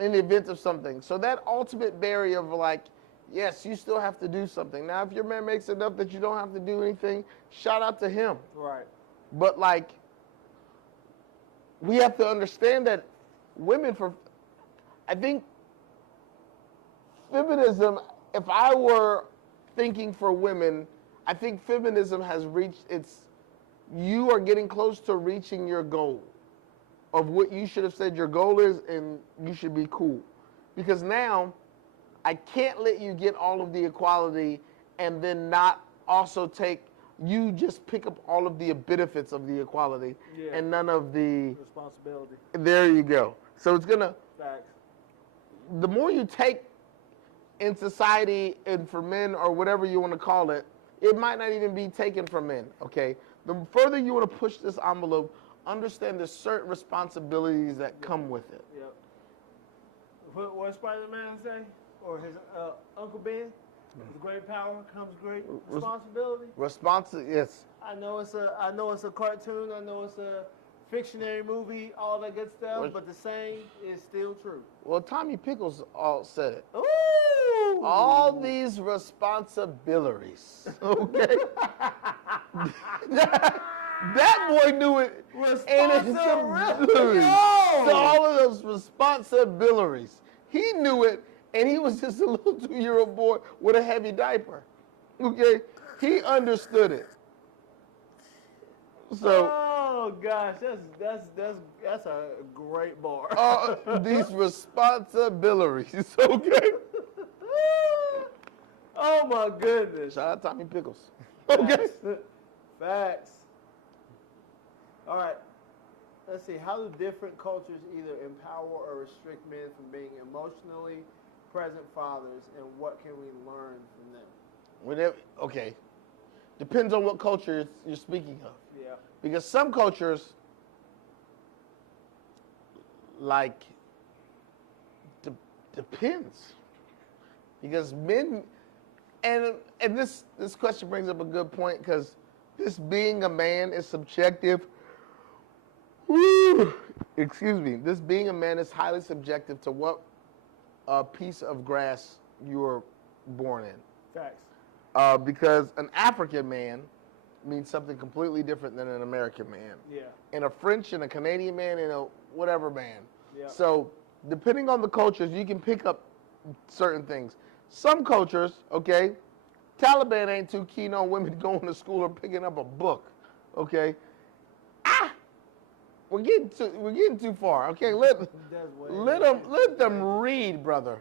In the event of something. So that ultimate barrier of like, yes, you still have to do something. Now, if your man makes enough that you don't have to do anything, shout out to him. Right. But like, we have to understand that I think feminism, if I were thinking for women, I think feminism has reached you are getting close to reaching your goal of what you should have said your goal is, and you should be cool. Because now, I can't let you get all of the equality and then not also you just pick up all of the benefits of the equality and none of the responsibility. There you go. So it's gonna. Facts. The more you take in society and for men or whatever you want to call it, it might not even be taken from men. Okay. The further you want to push this envelope, understand there's certain responsibilities that come with it. Yep. What Spider-Man say? Or his Uncle Ben? With great power comes great responsibility. Yes. I know it's a cartoon. I know it's a fictionary movie. All that good stuff. But the same is still true. Well, Tommy Pickles said it. Ooh. All these responsibilities. Okay. That boy knew it. Responsibility. So all of those responsibilities. He knew it, and he was just a little 2-year-old boy with a heavy diaper. Okay? He understood it. So. Oh gosh, that's a great bar. These responsibilities. Okay. Oh my goodness. Shout out Tommy Pickles. Okay. Facts. All right. Let's see. How do different cultures either empower or restrict men from being emotionally present fathers, and what can we learn from them? Okay. Depends on what culture you're speaking of. Yeah. Because some cultures, like, depends. Because men, and this question brings up a good point, because this being a man is subjective. Woo! Excuse me. This being a man is highly subjective to what piece of grass you were born in. Facts. Because an African man means something completely different than an American man. Yeah. And a French and a Canadian man and a whatever man. Yeah. So depending on the cultures, you can pick up certain things. Some cultures, okay, Taliban ain't too keen on women going to school or picking up a book, okay. We're getting too far, okay. Let them read, brother,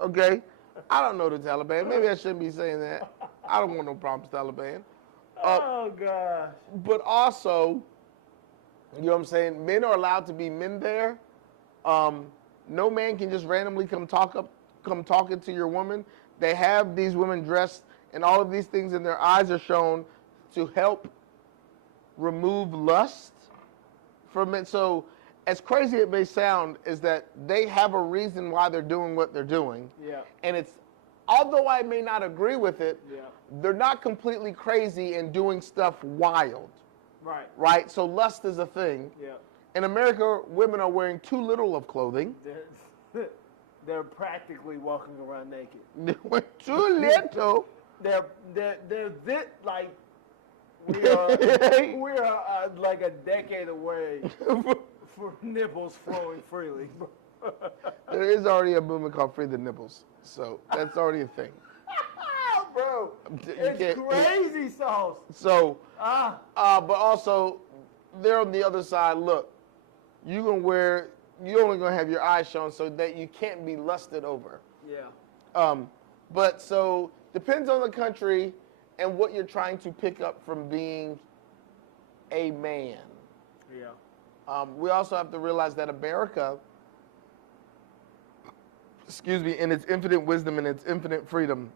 okay. I don't know the Taliban. Maybe I shouldn't be saying that. I don't want no problems, Taliban. Oh gosh. But also, you know what I'm saying? Men are allowed to be men there. No man can just randomly come talking to your woman. They have these women dressed, and all of these things, and their eyes are shown to help remove lust from it. So, as crazy it may sound, is that they have a reason why they're doing what they're doing. Yeah. And it's, although I may not agree with it, yeah, they're not completely crazy and doing stuff wild. Right. Right? So lust is a thing. Yeah. In America, women are wearing too little of clothing. They're practically walking around naked. They're too little. They're this, like We are like a decade away for nipples flowing freely. There is already a movement called Free the Nipples, so that's already a thing. Bro, it's crazy sauce. So, but also, they're on the other side. Look, you only gonna have your eyes shown so that you can't be lusted over. Yeah. But so depends on the country and what you're trying to pick up from being a man. Yeah. We also have to realize that America, in its infinite wisdom and its infinite freedom,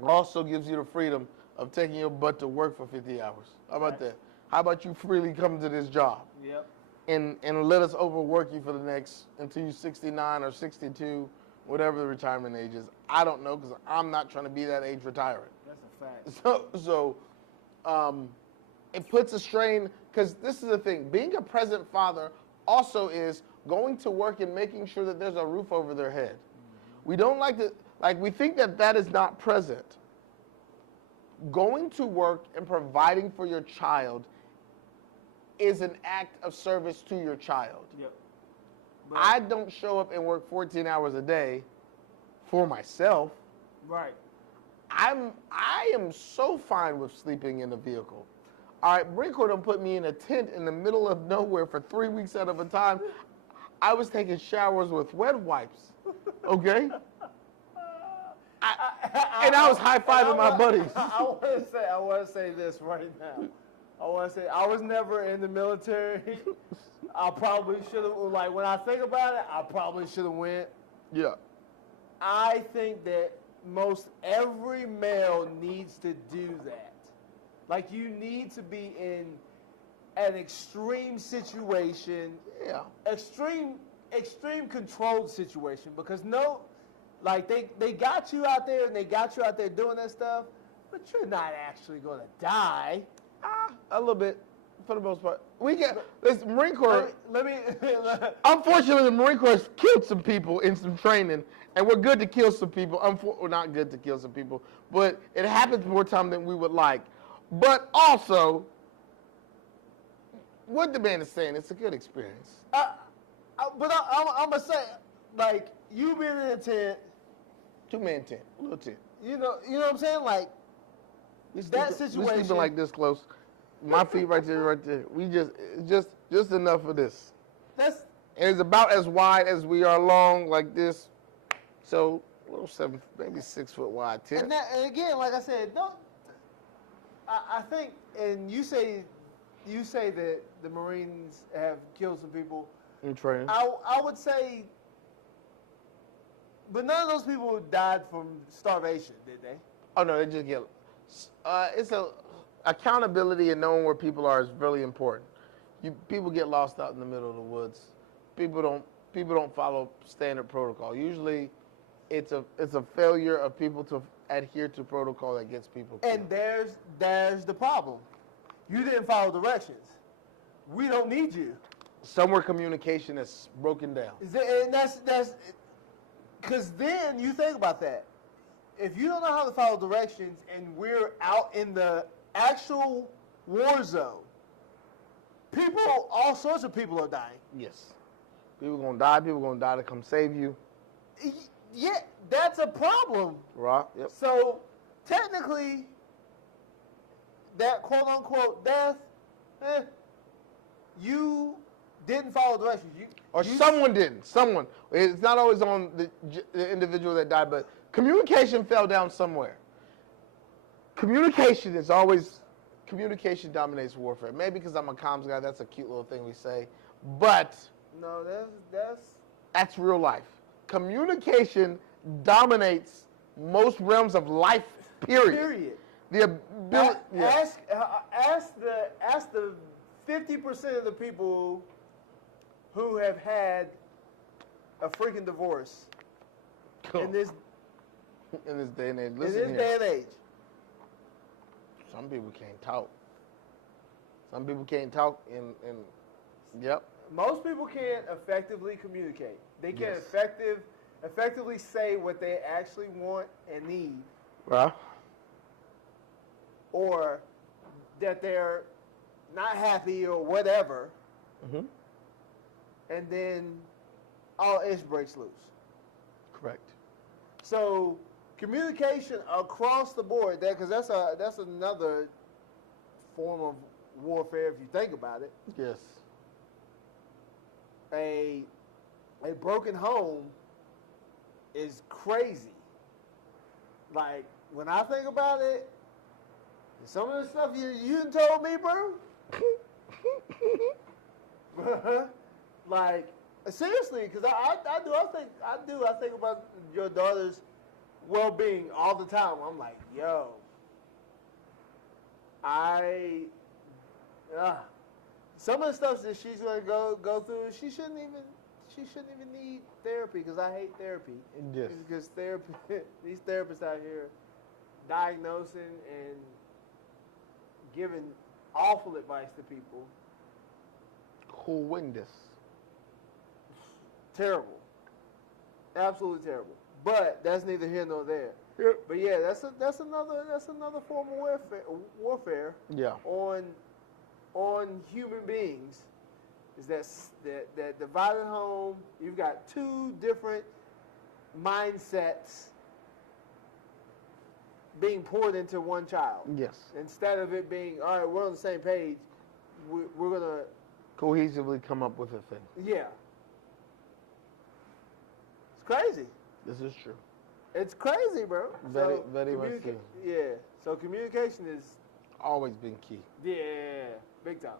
also gives you the freedom of taking your butt to work for 50 hours. How about that? How about you freely come to this job? Yep. And let us overwork you for the next, until you're 69 or 62, whatever the retirement age is. I don't know, because I'm not trying to be that age retiring. That's a fact. So it puts a strain, because this is the thing. Being a present father also is going to work and making sure that there's a roof over their head. We don't we think that is not present. Going to work and providing for your child is an act of service to your child. Yep. I don't show up and work 14 hours a day for myself. Right. I am so fine with sleeping in a vehicle. All right, Marine Corps done put me in a tent in the middle of nowhere for 3 weeks out of a time. I was taking showers with wet wipes. Okay? I was high-fiving my buddies. I want to say this right now. I was never in the military. I probably should have, when I think about it, I probably should have went. Yeah. I think that most every male needs to do that. Like, you need to be in an extreme situation. Yeah. Extreme controlled situation, because they got you out there and they got you out there doing that stuff, but you're not actually going to die. A little bit, for the most part. This Marine Corps. Let me. Unfortunately, the Marine Corps has killed some people in some training, and we're good to kill some people. We're not good to kill some people, but it happens more time than we would like. But also, what the man is saying, it's a good experience. But I'm gonna say, like, you been in a tent, 2-man tent, little tent. You know what I'm saying? Like, that situation. We're sleeping like this close. My feet right there. We just enough of this. And it's about as wide as we are long, like this. So, a little 7, maybe 6 foot wide tent. And again, like I said, I think, and you say that the Marines have killed some people. In training. I would say, but none of those people died from starvation, did they? Oh no, they just get. It's accountability and knowing where people are is really important. People get lost out in the middle of the woods. People don't follow standard protocol. Usually, it's a failure of people to adhere to protocol that gets people killed. And there's the problem. You didn't follow directions. We don't need you. Somewhere communication is broken down. And that's because then you think about that. If you don't know how to follow directions and we're out in the actual war zone, all sorts of people are dying. Yes. People are going to die. People are going to die to come save you. Yeah, that's a problem. Right. Yep. So technically, that quote-unquote death, you didn't follow directions. Someone didn't. Someone. It's not always on the individual that died, but communication fell down somewhere. Communication dominates warfare. Maybe because I'm a comms guy, that's a cute little thing we say. But no, that's real life. Communication dominates most realms of life, period. The ability. Ask the 50% of the people who have had a freaking divorce in this day and age. Day and age. Some people can't talk. Yep. Most people can't effectively communicate. They can't effectively say what they actually want and need. Right. Or that they're not happy or whatever, Mm-hmm. and then all ish breaks loose. Correct. So communication across the board, because that's another form of warfare if you think about it. Yes. A broken home is crazy. Like when I think about it, some of the stuff you done told me, bro. Like seriously, because I think about your daughter's well-being all the time. I'm like, yo, some of the stuff that she's gonna go through, she shouldn't even need therapy, because I hate therapy. Yes. Because therapy, these therapists out here diagnosing and giving awful advice to people. Horrendous. Terrible. Absolutely terrible. But that's neither here nor there. Yep. But yeah, that's another form of warfare Yeah. on human beings. Is that divided home? You've got two different mindsets being poured into one child. Yes. Instead of it being, all right, we're on the same page, we're gonna Cohesively come up with a thing. yeah. It's crazy. This is true. It's crazy, bro. Very much so. Yeah. So communication is Always been key. big time.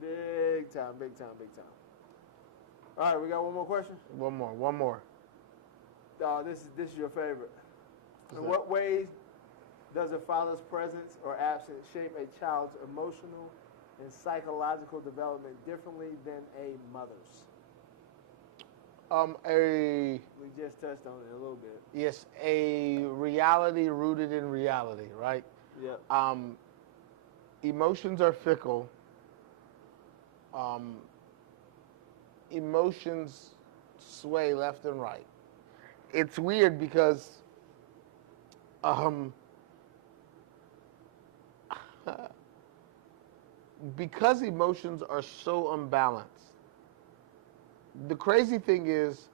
Big time. All right, we got one more question. One more. This is your favorite. What's In that? what ways does a father's presence or absence shape a child's emotional and psychological development differently than a mother's? A We just touched on it a little bit. yes, a reality rooted in reality, right? Yep. Emotions are fickle. Emotions sway left and right. It's weird because because emotions are so unbalanced. The crazy thing is,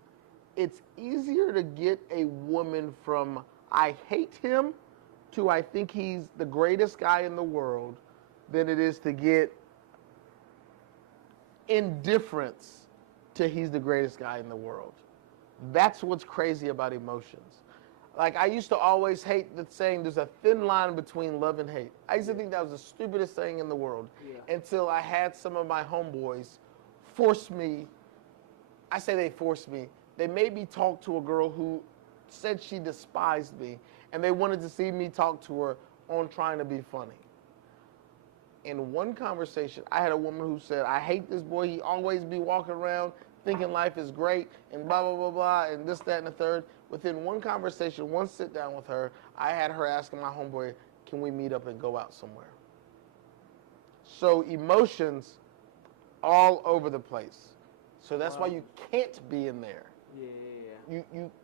it's easier to get a woman from I hate him to I think he's the greatest guy in the world than it is to get indifference to he's the greatest guy in the world. That's what's crazy about emotions. Like, I used to always hate the saying, there's a thin line between love and hate. I used to think that was the stupidest thing in the world until I had some of my homeboys force me. I say they forced me. They made me talk to a girl who said she despised me, and they wanted to see me talk to her on trying to be funny. In one conversation, I had a woman who said, I hate this boy. He always be walking around thinking life is great and blah, blah, blah, blah, and this, that, and the third. Within one conversation, one sit down with her, I had her asking my homeboy, can we meet up and go out somewhere? So emotions all over the place. So that's why you can't be in there. Yeah.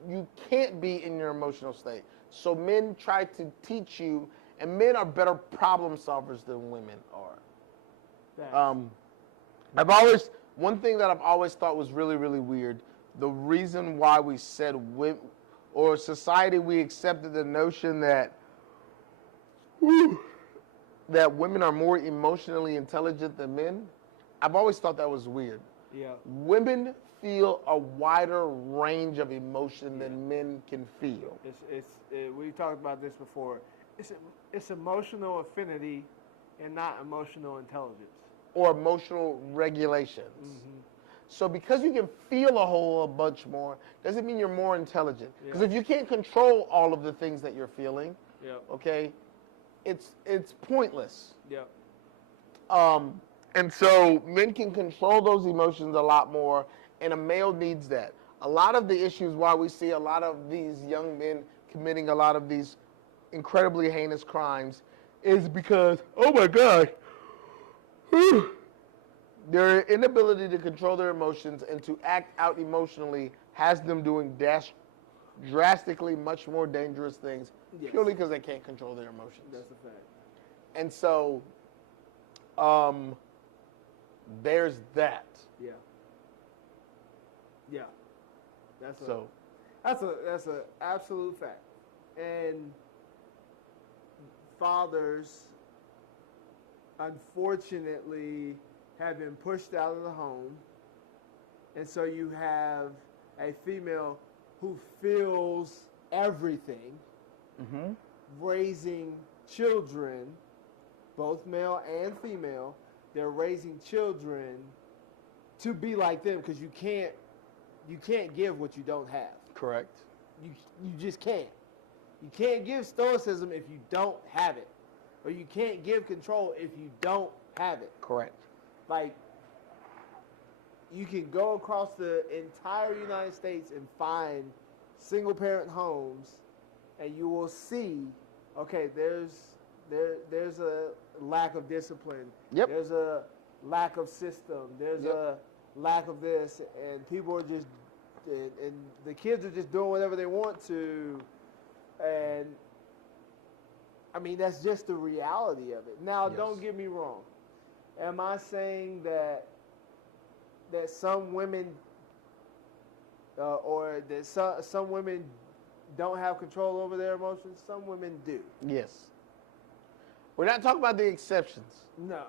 You can't be in your emotional state. So men try to teach you, and men are better problem solvers than women are. One thing that I've always thought was really, really weird, the reason why we said or society, we accepted the notion that that women are more emotionally intelligent than men. I've always thought that was weird. Yeah. Women feel a wider range of emotion than men can feel. We've talked about this before. It's emotional affinity and not emotional intelligence. Or emotional regulations. Mm-hmm. So because you can feel a whole bunch more, doesn't mean you're more intelligent. Because if you can't control all of the things that you're feeling, okay, it's pointless. Yep. And so men can control those emotions a lot more, and a male needs that. A lot of the issues why we see a lot of these young men committing a lot of these incredibly heinous crimes is because, oh my God, their inability to control their emotions and to act out emotionally has them doing drastically much more dangerous things purely because they can't control their emotions. That's a fact. And so, there's that. Yeah. Yeah. That's a absolute fact. And fathers, unfortunately, have been pushed out of the home, and so you have a female who feels everything, raising children, both male and female. They're raising children to be like them because you can't give what you don't have. Correct. You just can't. You can't give stoicism if you don't have it, or you can't give control if you don't have it. Correct. Like, you can go across the entire United States and find single parent homes, and you will see, okay, there's a lack of discipline. Yep. There's a lack of system. There's a lack of this, and people are just, and the kids are just doing whatever they want to, and I mean, that's just the reality of it. Now, don't get me wrong. Am I saying that some women or that some women don't have control over their emotions? Some women do. Yes. We're not talking about the exceptions. No.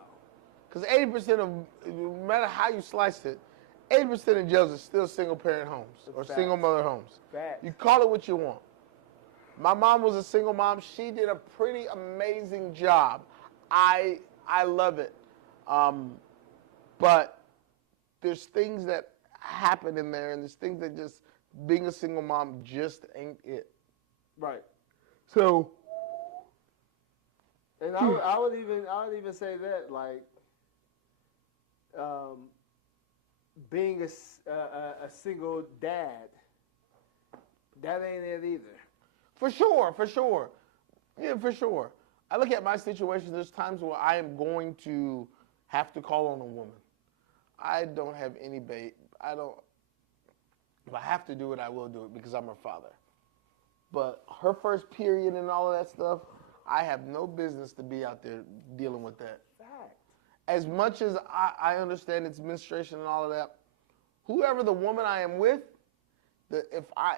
Because 80% of, no matter how you slice it, 80% of jails are still single-parent homes or Facts. single-mother homes. Facts. You call it what you want. My mom was a single mom. She did a pretty amazing job. I love it. But there's things that happen in there, and there's things that just, being a single mom just ain't it. Right. So, and I would even say that, like, being a single dad, that ain't it either. For sure. Yeah, for sure. I look at my situation, there's times where I am going to have to call on a woman. I don't have any bait. If I have to do it, I will do it because I'm her father. But her first period and all of that stuff, I have no business to be out there dealing with that. Fact. As much as I understand it's menstruation and all of that, whoever the woman I am with,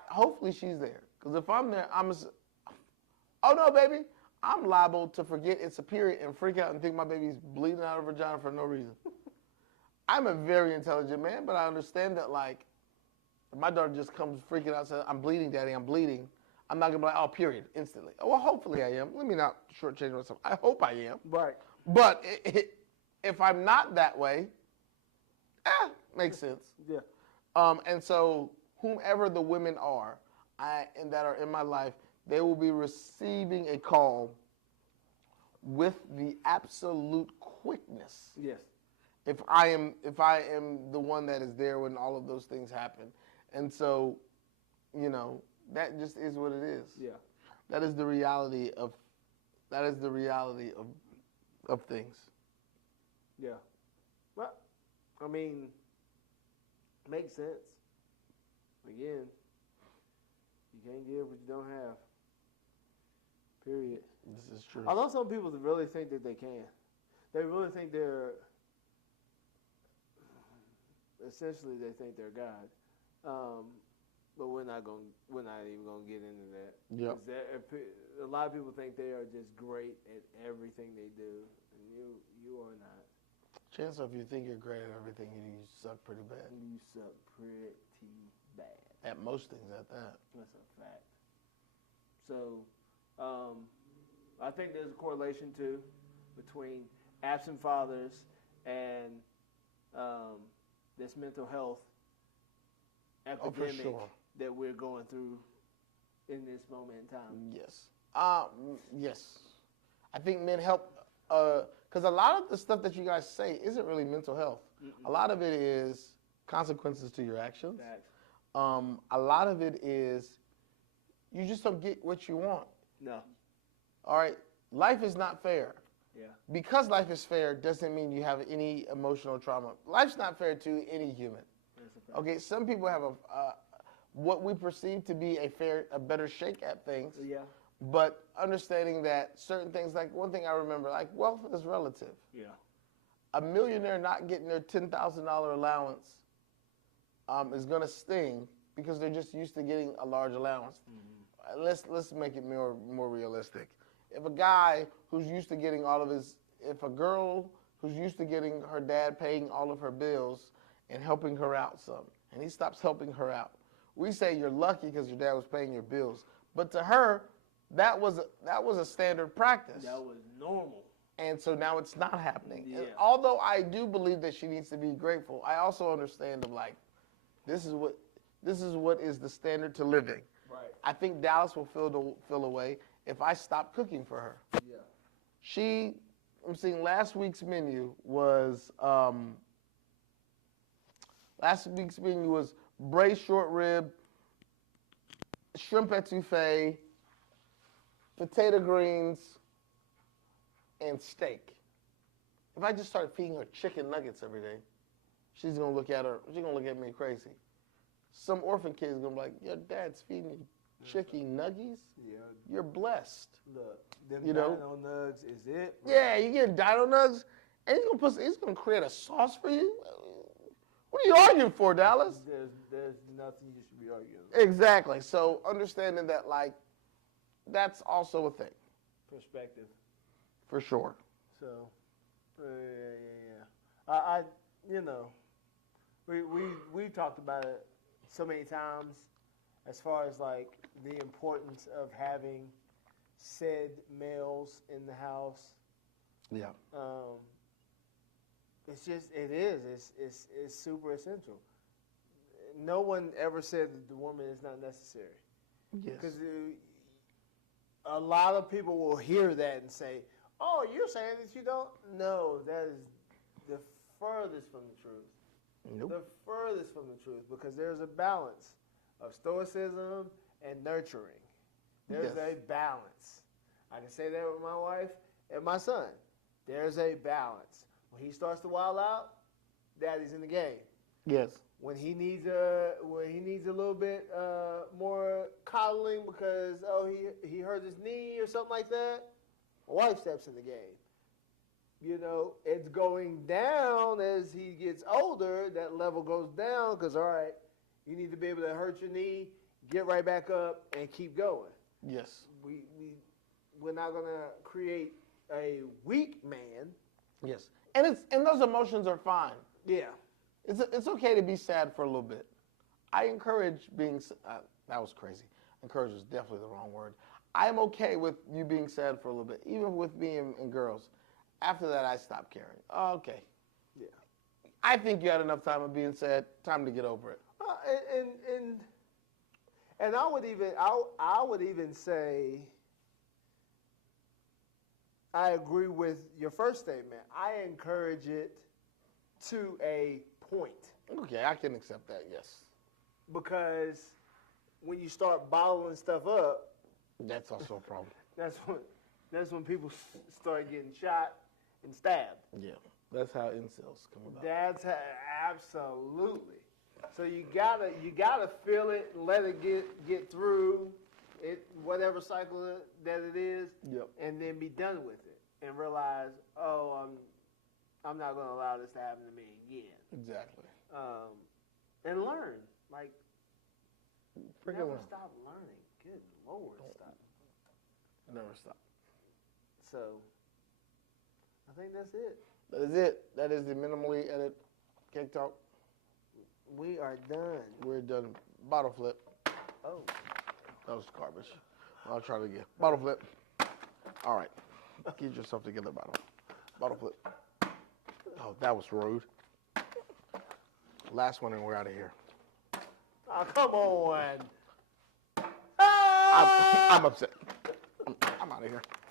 hopefully she's there. Because if I'm there, oh no, baby, I'm liable to forget it's a period and freak out and think my baby's bleeding out of her vagina for no reason. I'm a very intelligent man, but I understand that, like, if my daughter just comes freaking out and says, I'm bleeding, Daddy, I'm bleeding, I'm not going to be like, oh, period, instantly. Well, hopefully I am. Let me not shortchange myself. I hope I am. Right. But if I'm not that way, makes sense. Yeah. And so whomever the women are and that are in my life, they will be receiving a call with the absolute quickness. Yes. If I am the one that is there when all of those things happen. And so, that just is what it is. Yeah. That is the reality of things. Yeah. Well, I mean, makes sense. Again, you can't give what you don't have. Period. This is true. Although some people really think that they can. They really think essentially they think they're God. But we're not even gonna get into that. Yep. A lot of people think they are just great at everything they do, and you are not. Chance, if you think you're great at everything, you suck pretty bad. You suck pretty bad. At most things, at that. That's a fact. So, I think there's a correlation too between absent fathers and this mental health epidemic that we're going through in this moment in time. Yes. Yes. I think men help, because a lot of the stuff that you guys say isn't really mental health. A lot of it is consequences to your actions. Facts. A lot of it is you just don't get what you want. No. All right? Life is not fair. Yeah. Because life is fair doesn't mean you have any emotional trauma. Life's not fair to any human. Okay, some people have what we perceive to be a better shake at things. Yeah. But understanding that certain things, like one thing I remember, like wealth is relative. Yeah. A millionaire not getting their $10,000 allowance is going to sting because they're just used to getting a large allowance. Let's make it more realistic. If a guy who's used to getting if a girl who's used to getting her dad paying all of her bills and helping her out some, and he stops helping her out, we say you're lucky because your dad was paying your bills. But to her, that was a standard practice. That was normal. And so now it's not happening. Yeah. And although I do believe that she needs to be grateful, I also understand of like, this is what is the standard to living. Right. I think Dallas will feel away if I stop cooking for her. Yeah. I'm seeing last week's menu was braised short rib, shrimp etouffee, potato greens, and steak. If I just start feeding her chicken nuggets every day, she's gonna look at me crazy. Some orphan kid's gonna be like, your dad's feeding you chicken nuggies? Yeah. You're blessed. Look, them You know? Dino Nugs is it? Yeah, you get Dino Nugs, and he's gonna create a sauce for you? What are you arguing for, Dallas? There's nothing you should be arguing about. Exactly. So understanding that, like, that's also a thing. Perspective. For sure. So, yeah. I you know, we talked about it so many times as far as like the importance of having said males in the house. Yeah. It's super essential. No one ever said that the woman is not necessary. Yes. Because a lot of people will hear that and say, "Oh, you're saying that you don't?" No, that is the furthest from the truth. Nope. The furthest from the truth, because there's a balance of stoicism and nurturing. There's Yes. a balance. I can say that with my wife and my son. There's a balance. When he starts to wild out, daddy's in the game. Yes. When he needs a little bit more coddling because he hurt his knee or something like that, my wife steps in the game. You know, it's going down as he gets older. That level goes down because, all right, you need to be able to hurt your knee, get right back up, and keep going. Yes. We're not gonna create a weak man. Yes. And those emotions are fine. Yeah. It's okay to be sad for a little bit. I encourage being. That was crazy. Encourage is definitely the wrong word. I'm okay with you being sad for a little bit, even with me and girls. After that, I stop caring. Oh, okay. Yeah. I think you had enough time of being sad. Time to get over it. And I would even say I agree with your first statement. I encourage it to a point. Okay, I can accept that. Yes. Because when you start bottling stuff up, That's also a problem. that's when people start getting shot and stabbed. Yeah. That's how incels come about. Absolutely. So you gotta feel it and let it get through it, whatever cycle that it is, Yep. and then be done with it and realize, oh, I'm not gonna allow this to happen to me again. Exactly. And learn, like, Freaking never learn. stop learning. Good Lord, stop. Never stop. So, I think that's it. That is it. That is the Minimally Edit Cake Talk. We are done. We're done. Bottle flip. Oh. That was garbage. I'll try it again. Bottle flip. All right. Get yourself together, bottle. Bottle flip. Oh, that was rude. Last one and we're out of here. Oh, come on. I'm upset. I'm out of here.